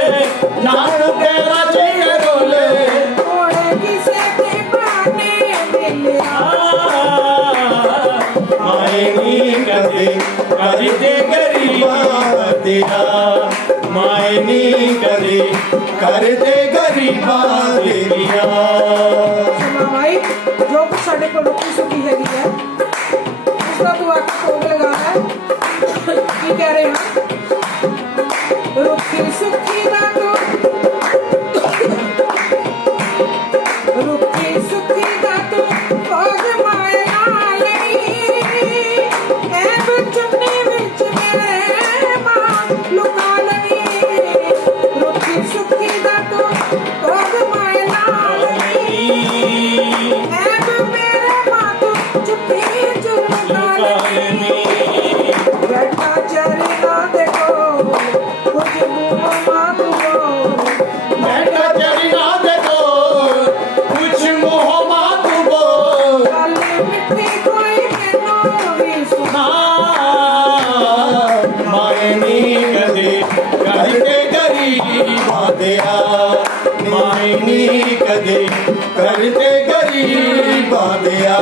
ਨਾਮ ਤੇਰਾ ਚਿਹਰਾ ਡੋਲੇ। ਹੋਏ ਕਿਸੇ ਦੇ ਬਾਣੇ ਮਿਲਿਆ, ਮਾਏ ਨੀ ਕਦੇ ਕਰਤੇ ਗਰੀਬਾਂ ਦੇ ਆ। ਮਾਏ ਨੀ ਕਦੇ ਕਰਤੇ ਗਰੀਬਾਂ ਦੇ ਵੀਆ। ਸੁਣਾ ਮਾਈ ਜੋ ਕੁਛ ਸਾਡੇ ਕੋਲ ਰੁੱਖੀ ਸੁੱਕੀ ਹੈਗੀ ਹੈ ਉਸਦਾ ਤੂੰ ਆ ਕੇ ਭੋਗ ਲਗਾ ਹੈ। ਕੀ ਕਹਿ ਰਹੇ ਹਾਂ, ਰੁੱਖੀ ਸੁੱਕੀ ਦਾ ਤੂੰ, ਰੁੱਖੀ ਸੁੱਕੀ ਦਾ ਤੂੰ ਭੋਗ ਮਾਏ ਨਾਲ ਲਈ। ਐ ਚੁੰਨੀ ਵਿੱਚ ਮੇਰੇ ਮਾਂ ਲੁਕਾ ਲਈ, ਰੁੱਖੀ ਸੁੱਕੀ ਦਾ ਤੂੰ ਭੋਗ ਮਾਏ ਨਾਲ ਲਈ। ਐ ਮੇਰੇ ਮਾਂ ਤੂੰ ਚੁੱਪੀ ਚੁੱਪਾ ਲਈ। ਬੈਠਾ ਚਰਨਾਂ ਦੇ ਕੋਲ ਕੁਝ ਮੂੰਹ ਮਾਂ ਤੂੰ ਗਰੀਬਾਂ ਦਿਆ ਮਾਏ ਨੀ ਕਦੇ ਕਰਦੇ ਗਰੀਬਾਂ ਦਿਆ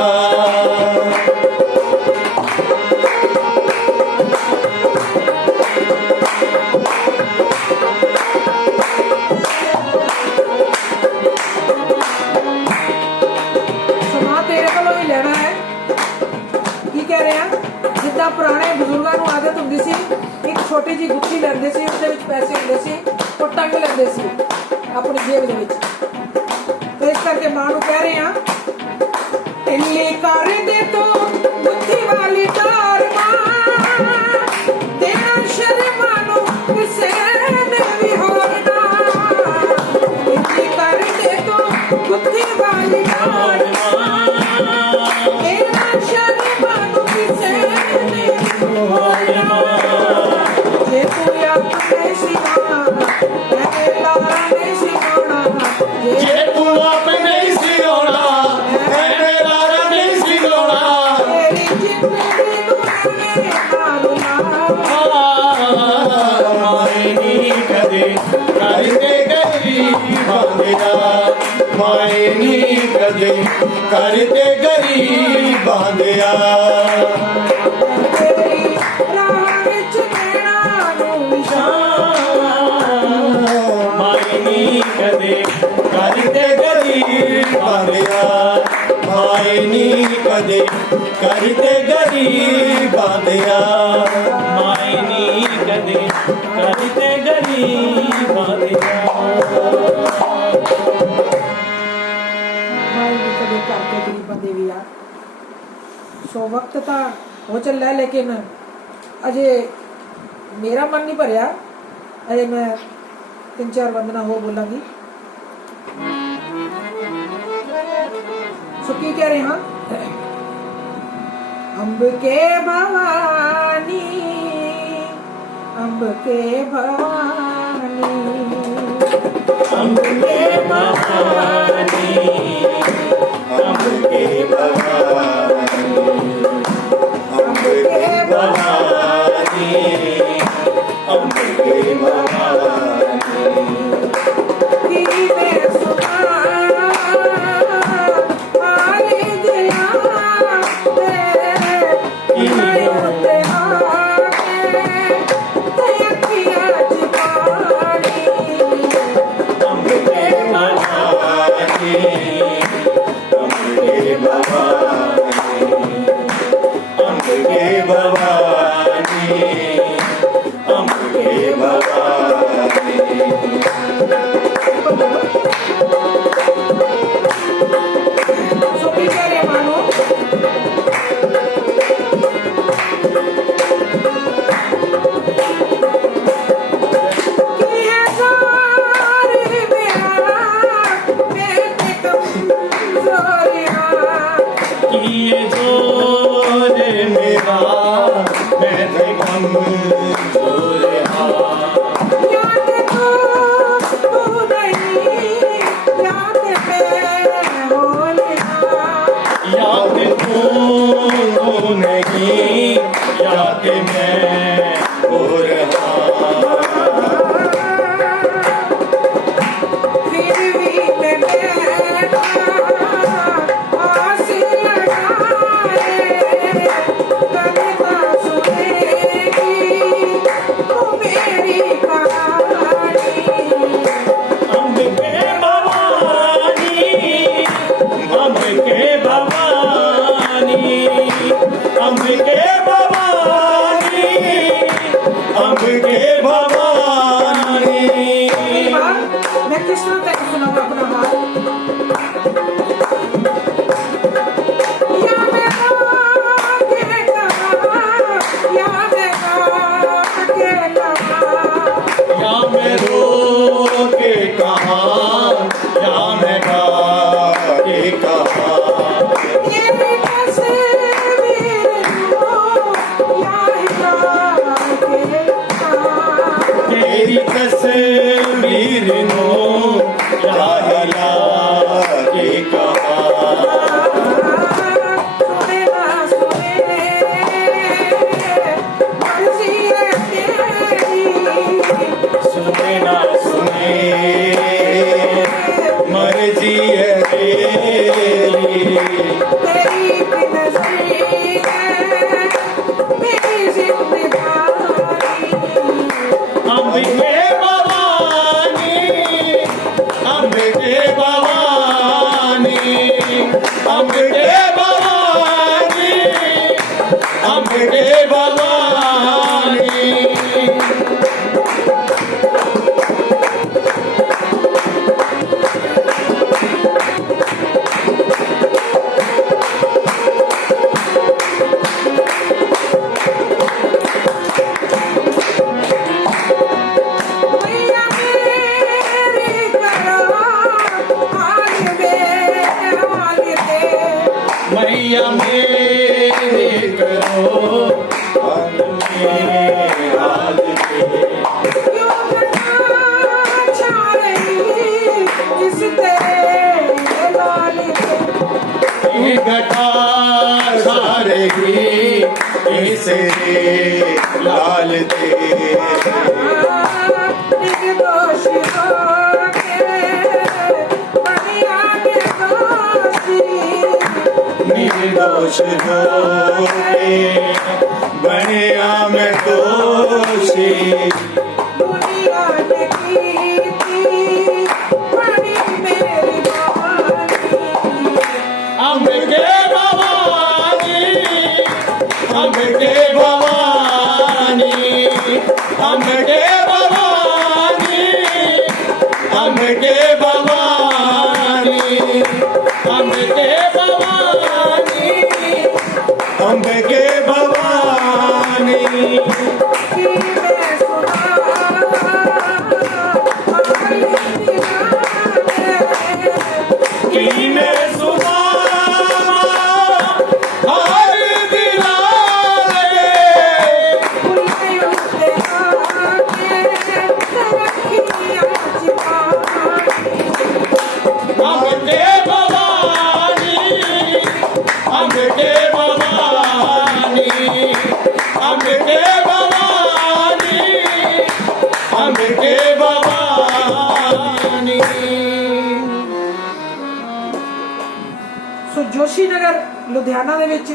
ਸਮਾਂ ਤੇਰੇ ਕੋਲੋਂ ਹੀ ਲੈਣਾ ਹੈ। ਕੀ ਕਹਿ ਰਹੇ ਆ? ਜਿੱਦਾਂ ਪੁਰਾਣੇ ਬਜ਼ੁਰਗਾਂ ਨੂੰ ਆਦਤ ਹੁੰਦੀ ਸੀ, ਇੱਕ ਛੋਟੀ ਜਿਹੀ ਗੁੱਛੀ ਲੈਂਦੇ ਸੀ, ਉਹਦੇ ਵਿੱਚ ਪੈਸੇ ਹੁੰਦੇ ਸੀ, ਉਹ ਟੰਗ ਲੈਂਦੇ ਸੀ ਆਪਣੀ ਜੇਬ ਦੇ ਵਿੱਚ। ਤੇ ਇਸ ਕਰਕੇ ਮਾਂ ਨੂੰ ਕਹਿ ਰਹੇ ਆ, ਇੰਨੇ ਕਰ ਦੇ ਤੋ ਗੁੱਥੀ ਵਾਲੀ ਤਾਰ ਮਾਂ, ਤੇਰਾ ਸ਼ਰਮਾਂ ਨੂੰ ਕਿਸੇ ਨੇ ਵੀ ਹੋਣਾ। ਇੰਨੇ ਕਰ ਦੇ ਤੋ ਗੁੱਥੀ ਵਾਲੀ ਤਾਰ ਮਾਂ, ਤੇਰਾ ਸ਼ਰਮਾਂ ਨੂੰ ਕਿਸੇ ਨੇ ਵੀ ਹੋਣਾ। ਜੇ ਤੂੰ ਆਪਣੇ ਸਿਆਣਾ ਐਵੇਂ ਲਾਰਾ ਨਹੀਂ ਸਿਆਣਾ, ਜੇ ਤੂੰ ਆਪ ਨਹੀਂ ਸੀ ਆਉਣਾ ਐਵੇਂ ਲਾਰਾ ਨਹੀਂ ਸੀ ਲਾਉਣਾ ਤੇਰੀ ਜ਼ਿੰਦਗੀ ਨੂੰ ਐਵੇਂ ਮਾਰਨਾ। ਮਾਏ ਨੀ ਕਦੇ ਕਰਦੇ ਗਰੀਬਾਂ ਦਿਆ ਮਾਏ ਨੀ ਕਦੇ ਕਰਦੇ ਗਰੀਬਾਂ ਦਿਆ ਤੇਰੀ ਰਾਹ ਵਿੱਚ ਨੈਣਾਂ ਨੂੰ ਨਿਸ਼ਾਨ, ਮਾਏ ਨੀ ਕਦੇ ਕਰਦੇ ਗਰੀਬਾਂ ਦਿਆ ਮਾਏ ਨੀ ਕਦੇ ਕਰਦੇ ਗਰੀਬਾਂ ਦਿਆ ਮਾਏ ਨੀ ਕਦੇ ਕਰਦੇ ਗਰੀਬਾਂ ਦਿਆ ਮਾਈ ਵੀ ਕਦੇ ਕਰਕੇ ਗਰੀਬਾਂ ਦੇ ਵੀ ਆ। ਸੋ ਵਕਤ ਤਾਂ ਹੋ ਚੱਲਾ ਹੈ, ਲੇਕਿਨ ਅਜੇ ਮੇਰਾ ਮਨ ਨਹੀਂ ਭਰਿਆ। ਅਜੇ ਮੈਂ 3-4 ਵੰਦਨਾ ਹੋਰ ਬੋਲਾਂਗੀ। ਸੋ ਕੀ ਕਹਿ ਰਹੇ ਹਾਂ? ਅੰਬ ਕੇ ਭਵਾਨੀ, ਅੰਬ ਕੇ ਭਵਾਨੀ, ਅੰਬ ਕੇ ਭਵਾਨੀ ਅੰਬ ਕੇ ਭਵਾਨੀ ਅੰਬ ਕੇ ਭਵਾਨੀ ਅੰਬ ਕੇ ਭਵਾਨੀ ਕੀਵੇਂ ਸੁਭਾ ਆਲੇ ਦਿਆਂ ਤੇ ਮੈਂ ਉੱਤੇ ਆ ਕੇ ਤੇ ਅੱਖੀਆਂ ਚ ਪਾਣੀ। ਅੰਬ ਕੇ ਭਵਾਨੀ ਅੰਬ ਕੇ ਭਵਾਨੀ ਅੰਬ ਕੇ ਭਵਾਨੀ ਅੰਬ ਕੇ ਭਵਾਨੀ ਸੋ ਕੀ ਕਹਿ ਰਹੇ ਮਾਨੋ? ਕੀ ਹੈ ਸਾਰੇ ਮੇਰਾ ਮੈਂ ਤੇ ਕਮਜ਼ੋਰੀਆਂ, ਕੀਏ ਜੋਰ ਮੇਰਾ ਮੈਂ ਤੇ ਕਮਜ਼ੋਰ ਹਾਂ ਯਾਦ ਤੂੰ ਨਹੀਂ, ਯਾਦ ਮੈਂ ਹੋਲਿਆ। याद तू नहीं याद मैं हो रहा फिर भी मैं बैठा आस लगाए, कविता सुनेगी तू मेरी कहानी। अंब के भवानी अंब के भवानी अंब के भवानी अंब के भवानी एक बार मैं किस तरह तक सुनाऊंगा अपना हाल? या मैं के लगा, या मैं के लगा, या मैं रो के कहा या मैं गा के कहा ये तस्वीर हो या हिला के कहा। तेरी तस्वीर नो या हिला के कहा सुने ना सुने मर्जी है तेरी, सुने ना मर्जी है तेरी तेरी नजरी है मेरी जिंदगानी। अंबिके भवानी अंबिके भवानी अंबिके भवानी अंबिके भवानी। मैया मेरी करो आज बेहाल दे। मैया मेरे करो हाल में हाल दे। क्यों घटा छा रही इस तेरे लाल दे। ये घटा सारे ही इसे लाल दे। निर्दोष होके बनिया निर्दोषी। निर्दोष होके बने मैं दोषी। दुनिया ने की थी बड़ी मेरी भवानी। अंबिके भवानी अंबिके भवानी अंबिके भवानी अंबिके भवानी अंबिके भवानी अंबिके भवानी। कि मैं सुना हमारी दीवाने। कि मैं सुना हर दिलाए। फुलायों से आके रखियाँ छिपाई। अंबिके भवानी अंबिके भवानी अंबिके भवानी अंबिके भवानी। ਸੋ ਜੋਸ਼ੀ ਨਗਰ ਲੁਧਿਆਣਾ ਦੇ ਵਿੱਚ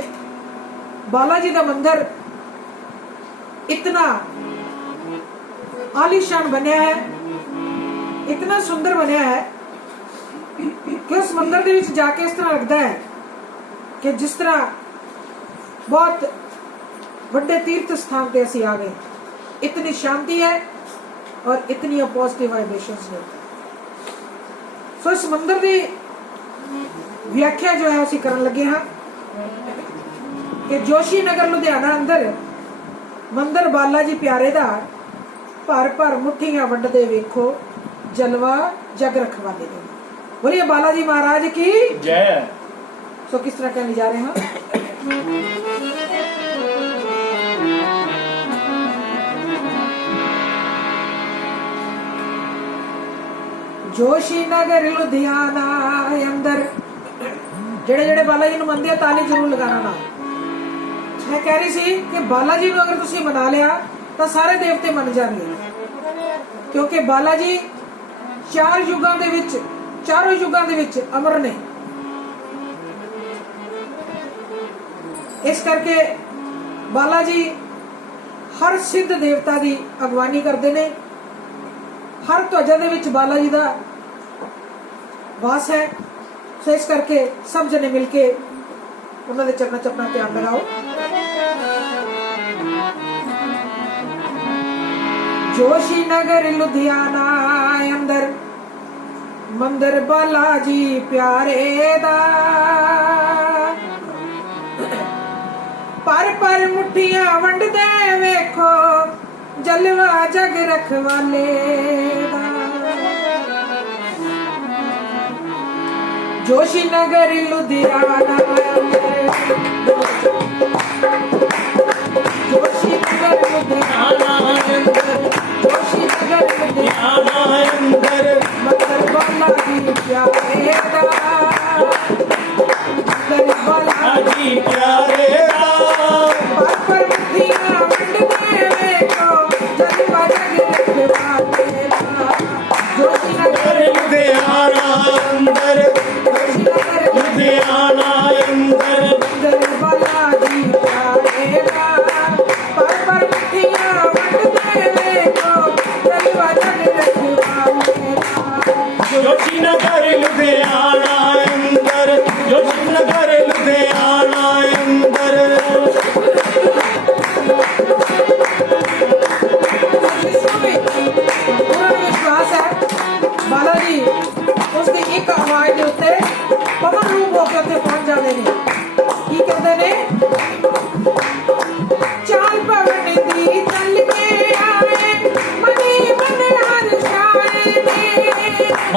ਬਾਲਾ ਜੀ ਦਾ ਮੰਦਿਰ ਇਤਨਾ ਆਲੀਸ਼ਾਨ ਬਣਿਆ ਹੈ, ਇਤਨਾ ਸੁੰਦਰ ਬਣਿਆ ਹੈ ਕਿ ਉਸ ਮੰਦਿਰ ਦੇ ਵਿੱਚ ਜਾ ਕੇ ਇਸ ਤਰ੍ਹਾਂ ਲੱਗਦਾ ਹੈ ਕਿ ਜਿਸ ਤਰ੍ਹਾਂ ਬਹੁਤ ਵੱਡੇ ਤੀਰਥ ਸਥਾਨ ਤੇ ਅਸੀਂ ਆ ਗਏ। इतनी शांति है और इतनी पॉजिटिव वाइब्रेशंस है। सो इस मंदिर की व्याख्या जो है ਅਸੀਂ ਕਰਨ ਲੱਗੇ ਹਾਂ ਕਿ ਜੋਸ਼ੀ ਨਗਰ ਲੁਧਿਆਣਾ ਅੰਦਰ ਮੰਦਿਰ ਬਾਲਾ ਜੀ ਪਿਆਰੇ ਦਾ ਭਰ ਭਰ ਮੁੱਠੀਆਂ ਵੰਡਦੇ ਵੇਖੋ ਜਲਵਾ ਜਗ ਰਖਵਾਲੇ ਦੇ। बोलिए बालाजी महाराज की जय। सो किस तरह कहने जा रहे हैं? जोशी नगर लुधियाना अंदर जेड़े जेड़े बाला जी ਨੂੰ ਮੰਨਦੇ ਆ ਤਾਲੀ ਜ਼ਰੂਰ ਲਗਾਣਾ ਨਾ। ਮੈਂ ਕਹਿ ਰਹੀ ਸੀ ਕਿ ਬਾਲਾ ਜੀ ਨੂੰ ਅਗਰ ਤੁਸੀਂ ਮਨਾ ਲਿਆ ਤਾਂ ਸਾਰੇ ਦੇਵਤੇ ਮੰਨ ਜਾਣਗੇ ਕਿਉਂਕਿ ਬਾਲਾ ਜੀ ਚਾਰ ਯੁੱਗਾਂ ਦੇ ਵਿੱਚ ਚਾਰੋਂ ਯੁੱਗਾਂ ਦੇ ਵਿੱਚ ਅਮਰ ਨੇ। ਇਸ ਕਰਕੇ ਬਾਲਾ ਜੀ ਹਰ ਸਿੱਧ ਦੇਵਤਾ ਦੀ ਅਗਵਾਨੀ ਕਰਦੇ ਨੇ। ਹਰ ਧਵਜਾ ਦੇ ਵਿੱਚ ਬਾਲਾ ਜੀ ਦਾ ਵਾਸ ਹੈ। ਸੋ ਇਸ ਕਰਕੇ ਸਭ ਜਣੇ ਮਿਲ ਕੇ ਉਹਨਾਂ ਦੇ ਚਰਨਾਂ 'ਚ ਆਪਣਾ ਧਿਆਨ ਲਗਾਓ। जोशी नगर लुधियाना अंदर मंदिर बालाजी प्यारे दा पर पर मुठियां वंडदे वेखो जलवा जग रखवाले दा। जोशी नगर लुधियाना जोशी नगर लुधियाना जोशी नगर लुधियाना अंदर मंदिर बालाजी प्यारे दा मंदिर बालाजी अजी प्यारे पर पर मुठियां वंडदे वेखो जलवा जग रखवाले दा।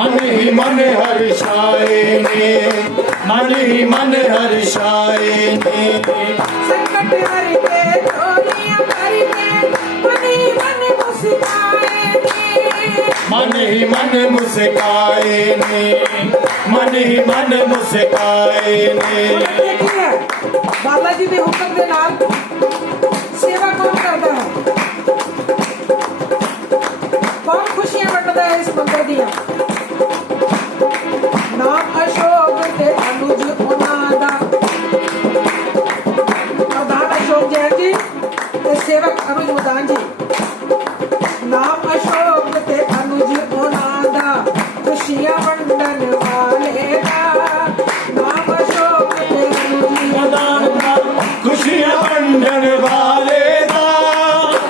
मन ही मन हर्षाए ने, मन ही मन हर्षाए ने। संकट हरते झोलियां भरते मन ही मन मुस्काए ने। मन ही मन मुस्काए ने, मन ही मन मुस्काए ने। देखिए बाला जी के हुक्म के नाल सेवा कौन करता है, कौन खुशियां बंटता है इस मंदिर दिया। नाम अशोक ते अनुज उन्हां दा, प्रधान अशोक जैन जी ते सेवक अनुज मदान जी। नाम अशोक ते अनुज उन्हां दा, खुशियां वंडन वाले दा। नाम अशोक ते अनुज मदान दा, खुशियां वंडन वाले दा।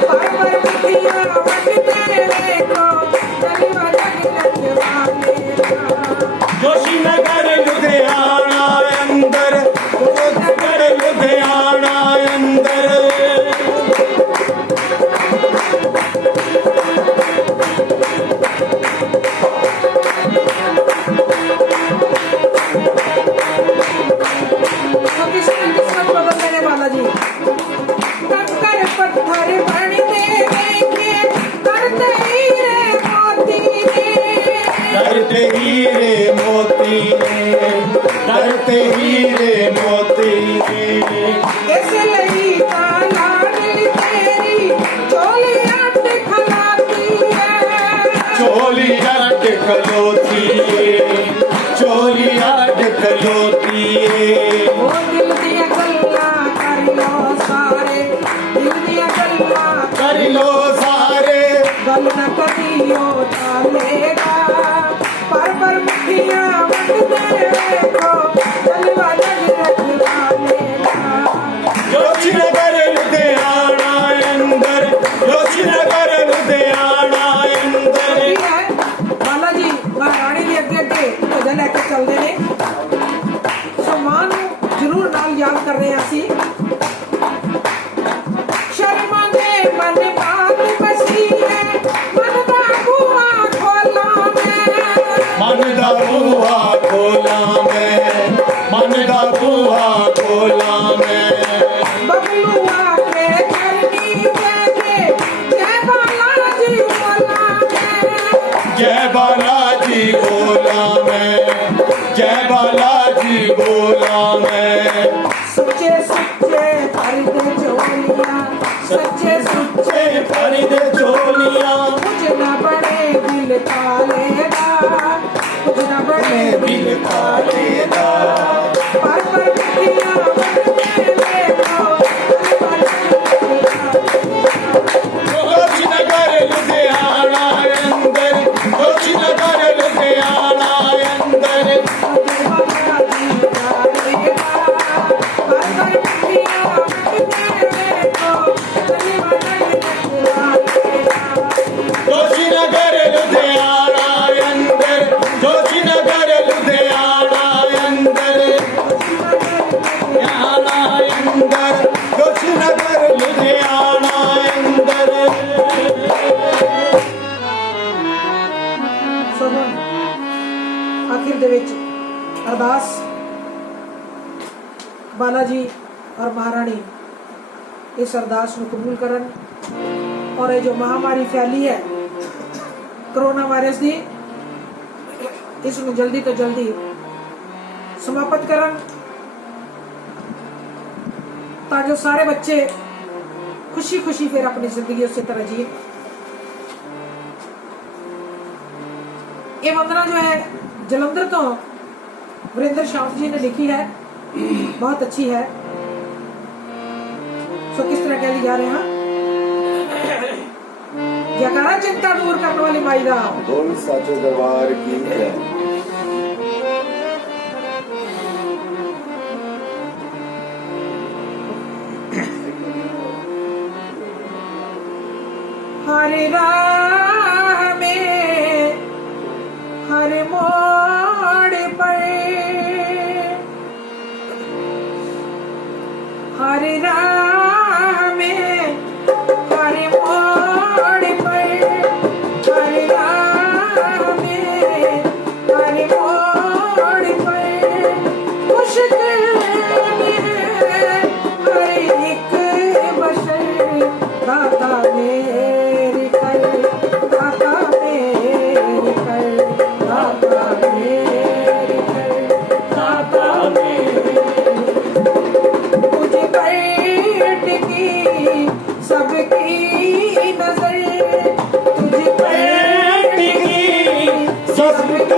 पर खुशियां वंडते देखो चलवा जग रखवाले दा। जोशी नगर लुधियाना अंदर, नगर लुधियाना अंदर। तो किस्मत बदल देने वाला जी। कंकर पत्थर बनते देखे करते हीरे मोती ने। करते हीरे मोती ने, करते हीरे मोती ने। इसलिए लाडली तेरी चोली अट खलाती है। चोली अट खलोती है, चोली अट खलोती है। ओ दिल दिया गल्लां कर लो सारे, दिल दिया गल्लां कर लो सारे, गल न करियो टालेगा। पर मुखिया वंडते देखो चलवा जग रखवाले दा। जोशी नगर लुधियाना अंदर, जोशी नगर लुधियाना अंदर। ਕੀ ਹੈ ਬਾਲਾ ਜੀ ਮਹਾਰਾਣੀ ਦੇ ਅੱਗੇ ਅੱਗੇ ਭਜਨ ਲੈ ਕੇ ਚੱਲਦੇ ਨੇ। ਸੋ ਮਾਂ ਨੂੰ ਜ਼ਰੂਰ ਨਾਲ ਯਾਦ ਕਰ ਰਹੇ ਹਾਂ ਅਸੀਂ। ਸ਼ਰਮਾ ਦੇ ਮਨ ਬਾਤ ਬਸੀ ਹੈ, ਮਨ ਦਾ ਬੂਹਾ ਖੋਲਾਂ ਮੈਂ। मन दा बूहा खोला मैं, मन दा बूहा खोला मैं। बबलू आके करनी देखे जय बाला जी बोला मैं। जय बालाजी बोला मैं, जय बालाजी बोला मैं। सच्चे सच्चे भरते झोलियां, सच्चे सच्चे भर दे चोलियां, कुछ न बड़े दिल काले दा, कुछ न बड़े दिल काले दा। पर मुखिया वंडते देखो जोशी नगर लुधियाना अंदर, जोशी नगर लुधियाना अंदर। जोशी नगर लुधियाना अंदर, जोशी नगर लुधियाना अंदर। लुधियाना अंदर, जोशी नगर लुधियाना अंदर। ਸੁਣੋ ਆਖਿਰ ਦੇ ਵਿੱਚ ਅਰਦਾਸ ਬਾਲਾ ਜੀ ਔਰ ਮਹਾਰਾਣੀ ਇਸ ਅਰਦਾਸ ਨੂੰ ਕਬੂਲ ਕਰਨ ਔਰ ਇਹ ਜੋ ਮਹਾਮਾਰੀ ਫੈਲੀ ਹੈ ਕੋਰੋਨਾ ਵਾਇਰਸ ਦੀ ਇਸ ਨੂੰ ਜਲਦੀ ਤੋਂ ਜਲਦੀ ਸਮਾਪਤ ਕਰਨ ਤਾਂ ਜੋ ਸਾਰੇ ਬੱਚੇ खुशी खुशी फिर अपनी जिंदगी उसी तरह जिए। ये वंदना जो है जलंधर तो वरिंदर शाह जी ने लिखी है, बहुत अच्छी है। सो किस तरह कह ली जा रहे हैं, जयकारा चिंता दूर करने वाली माई दा, बोल साचे दरबार की जय। हर राह में हर मोड़ पर, हर राह में हर मोड़ पर, हर राह में दास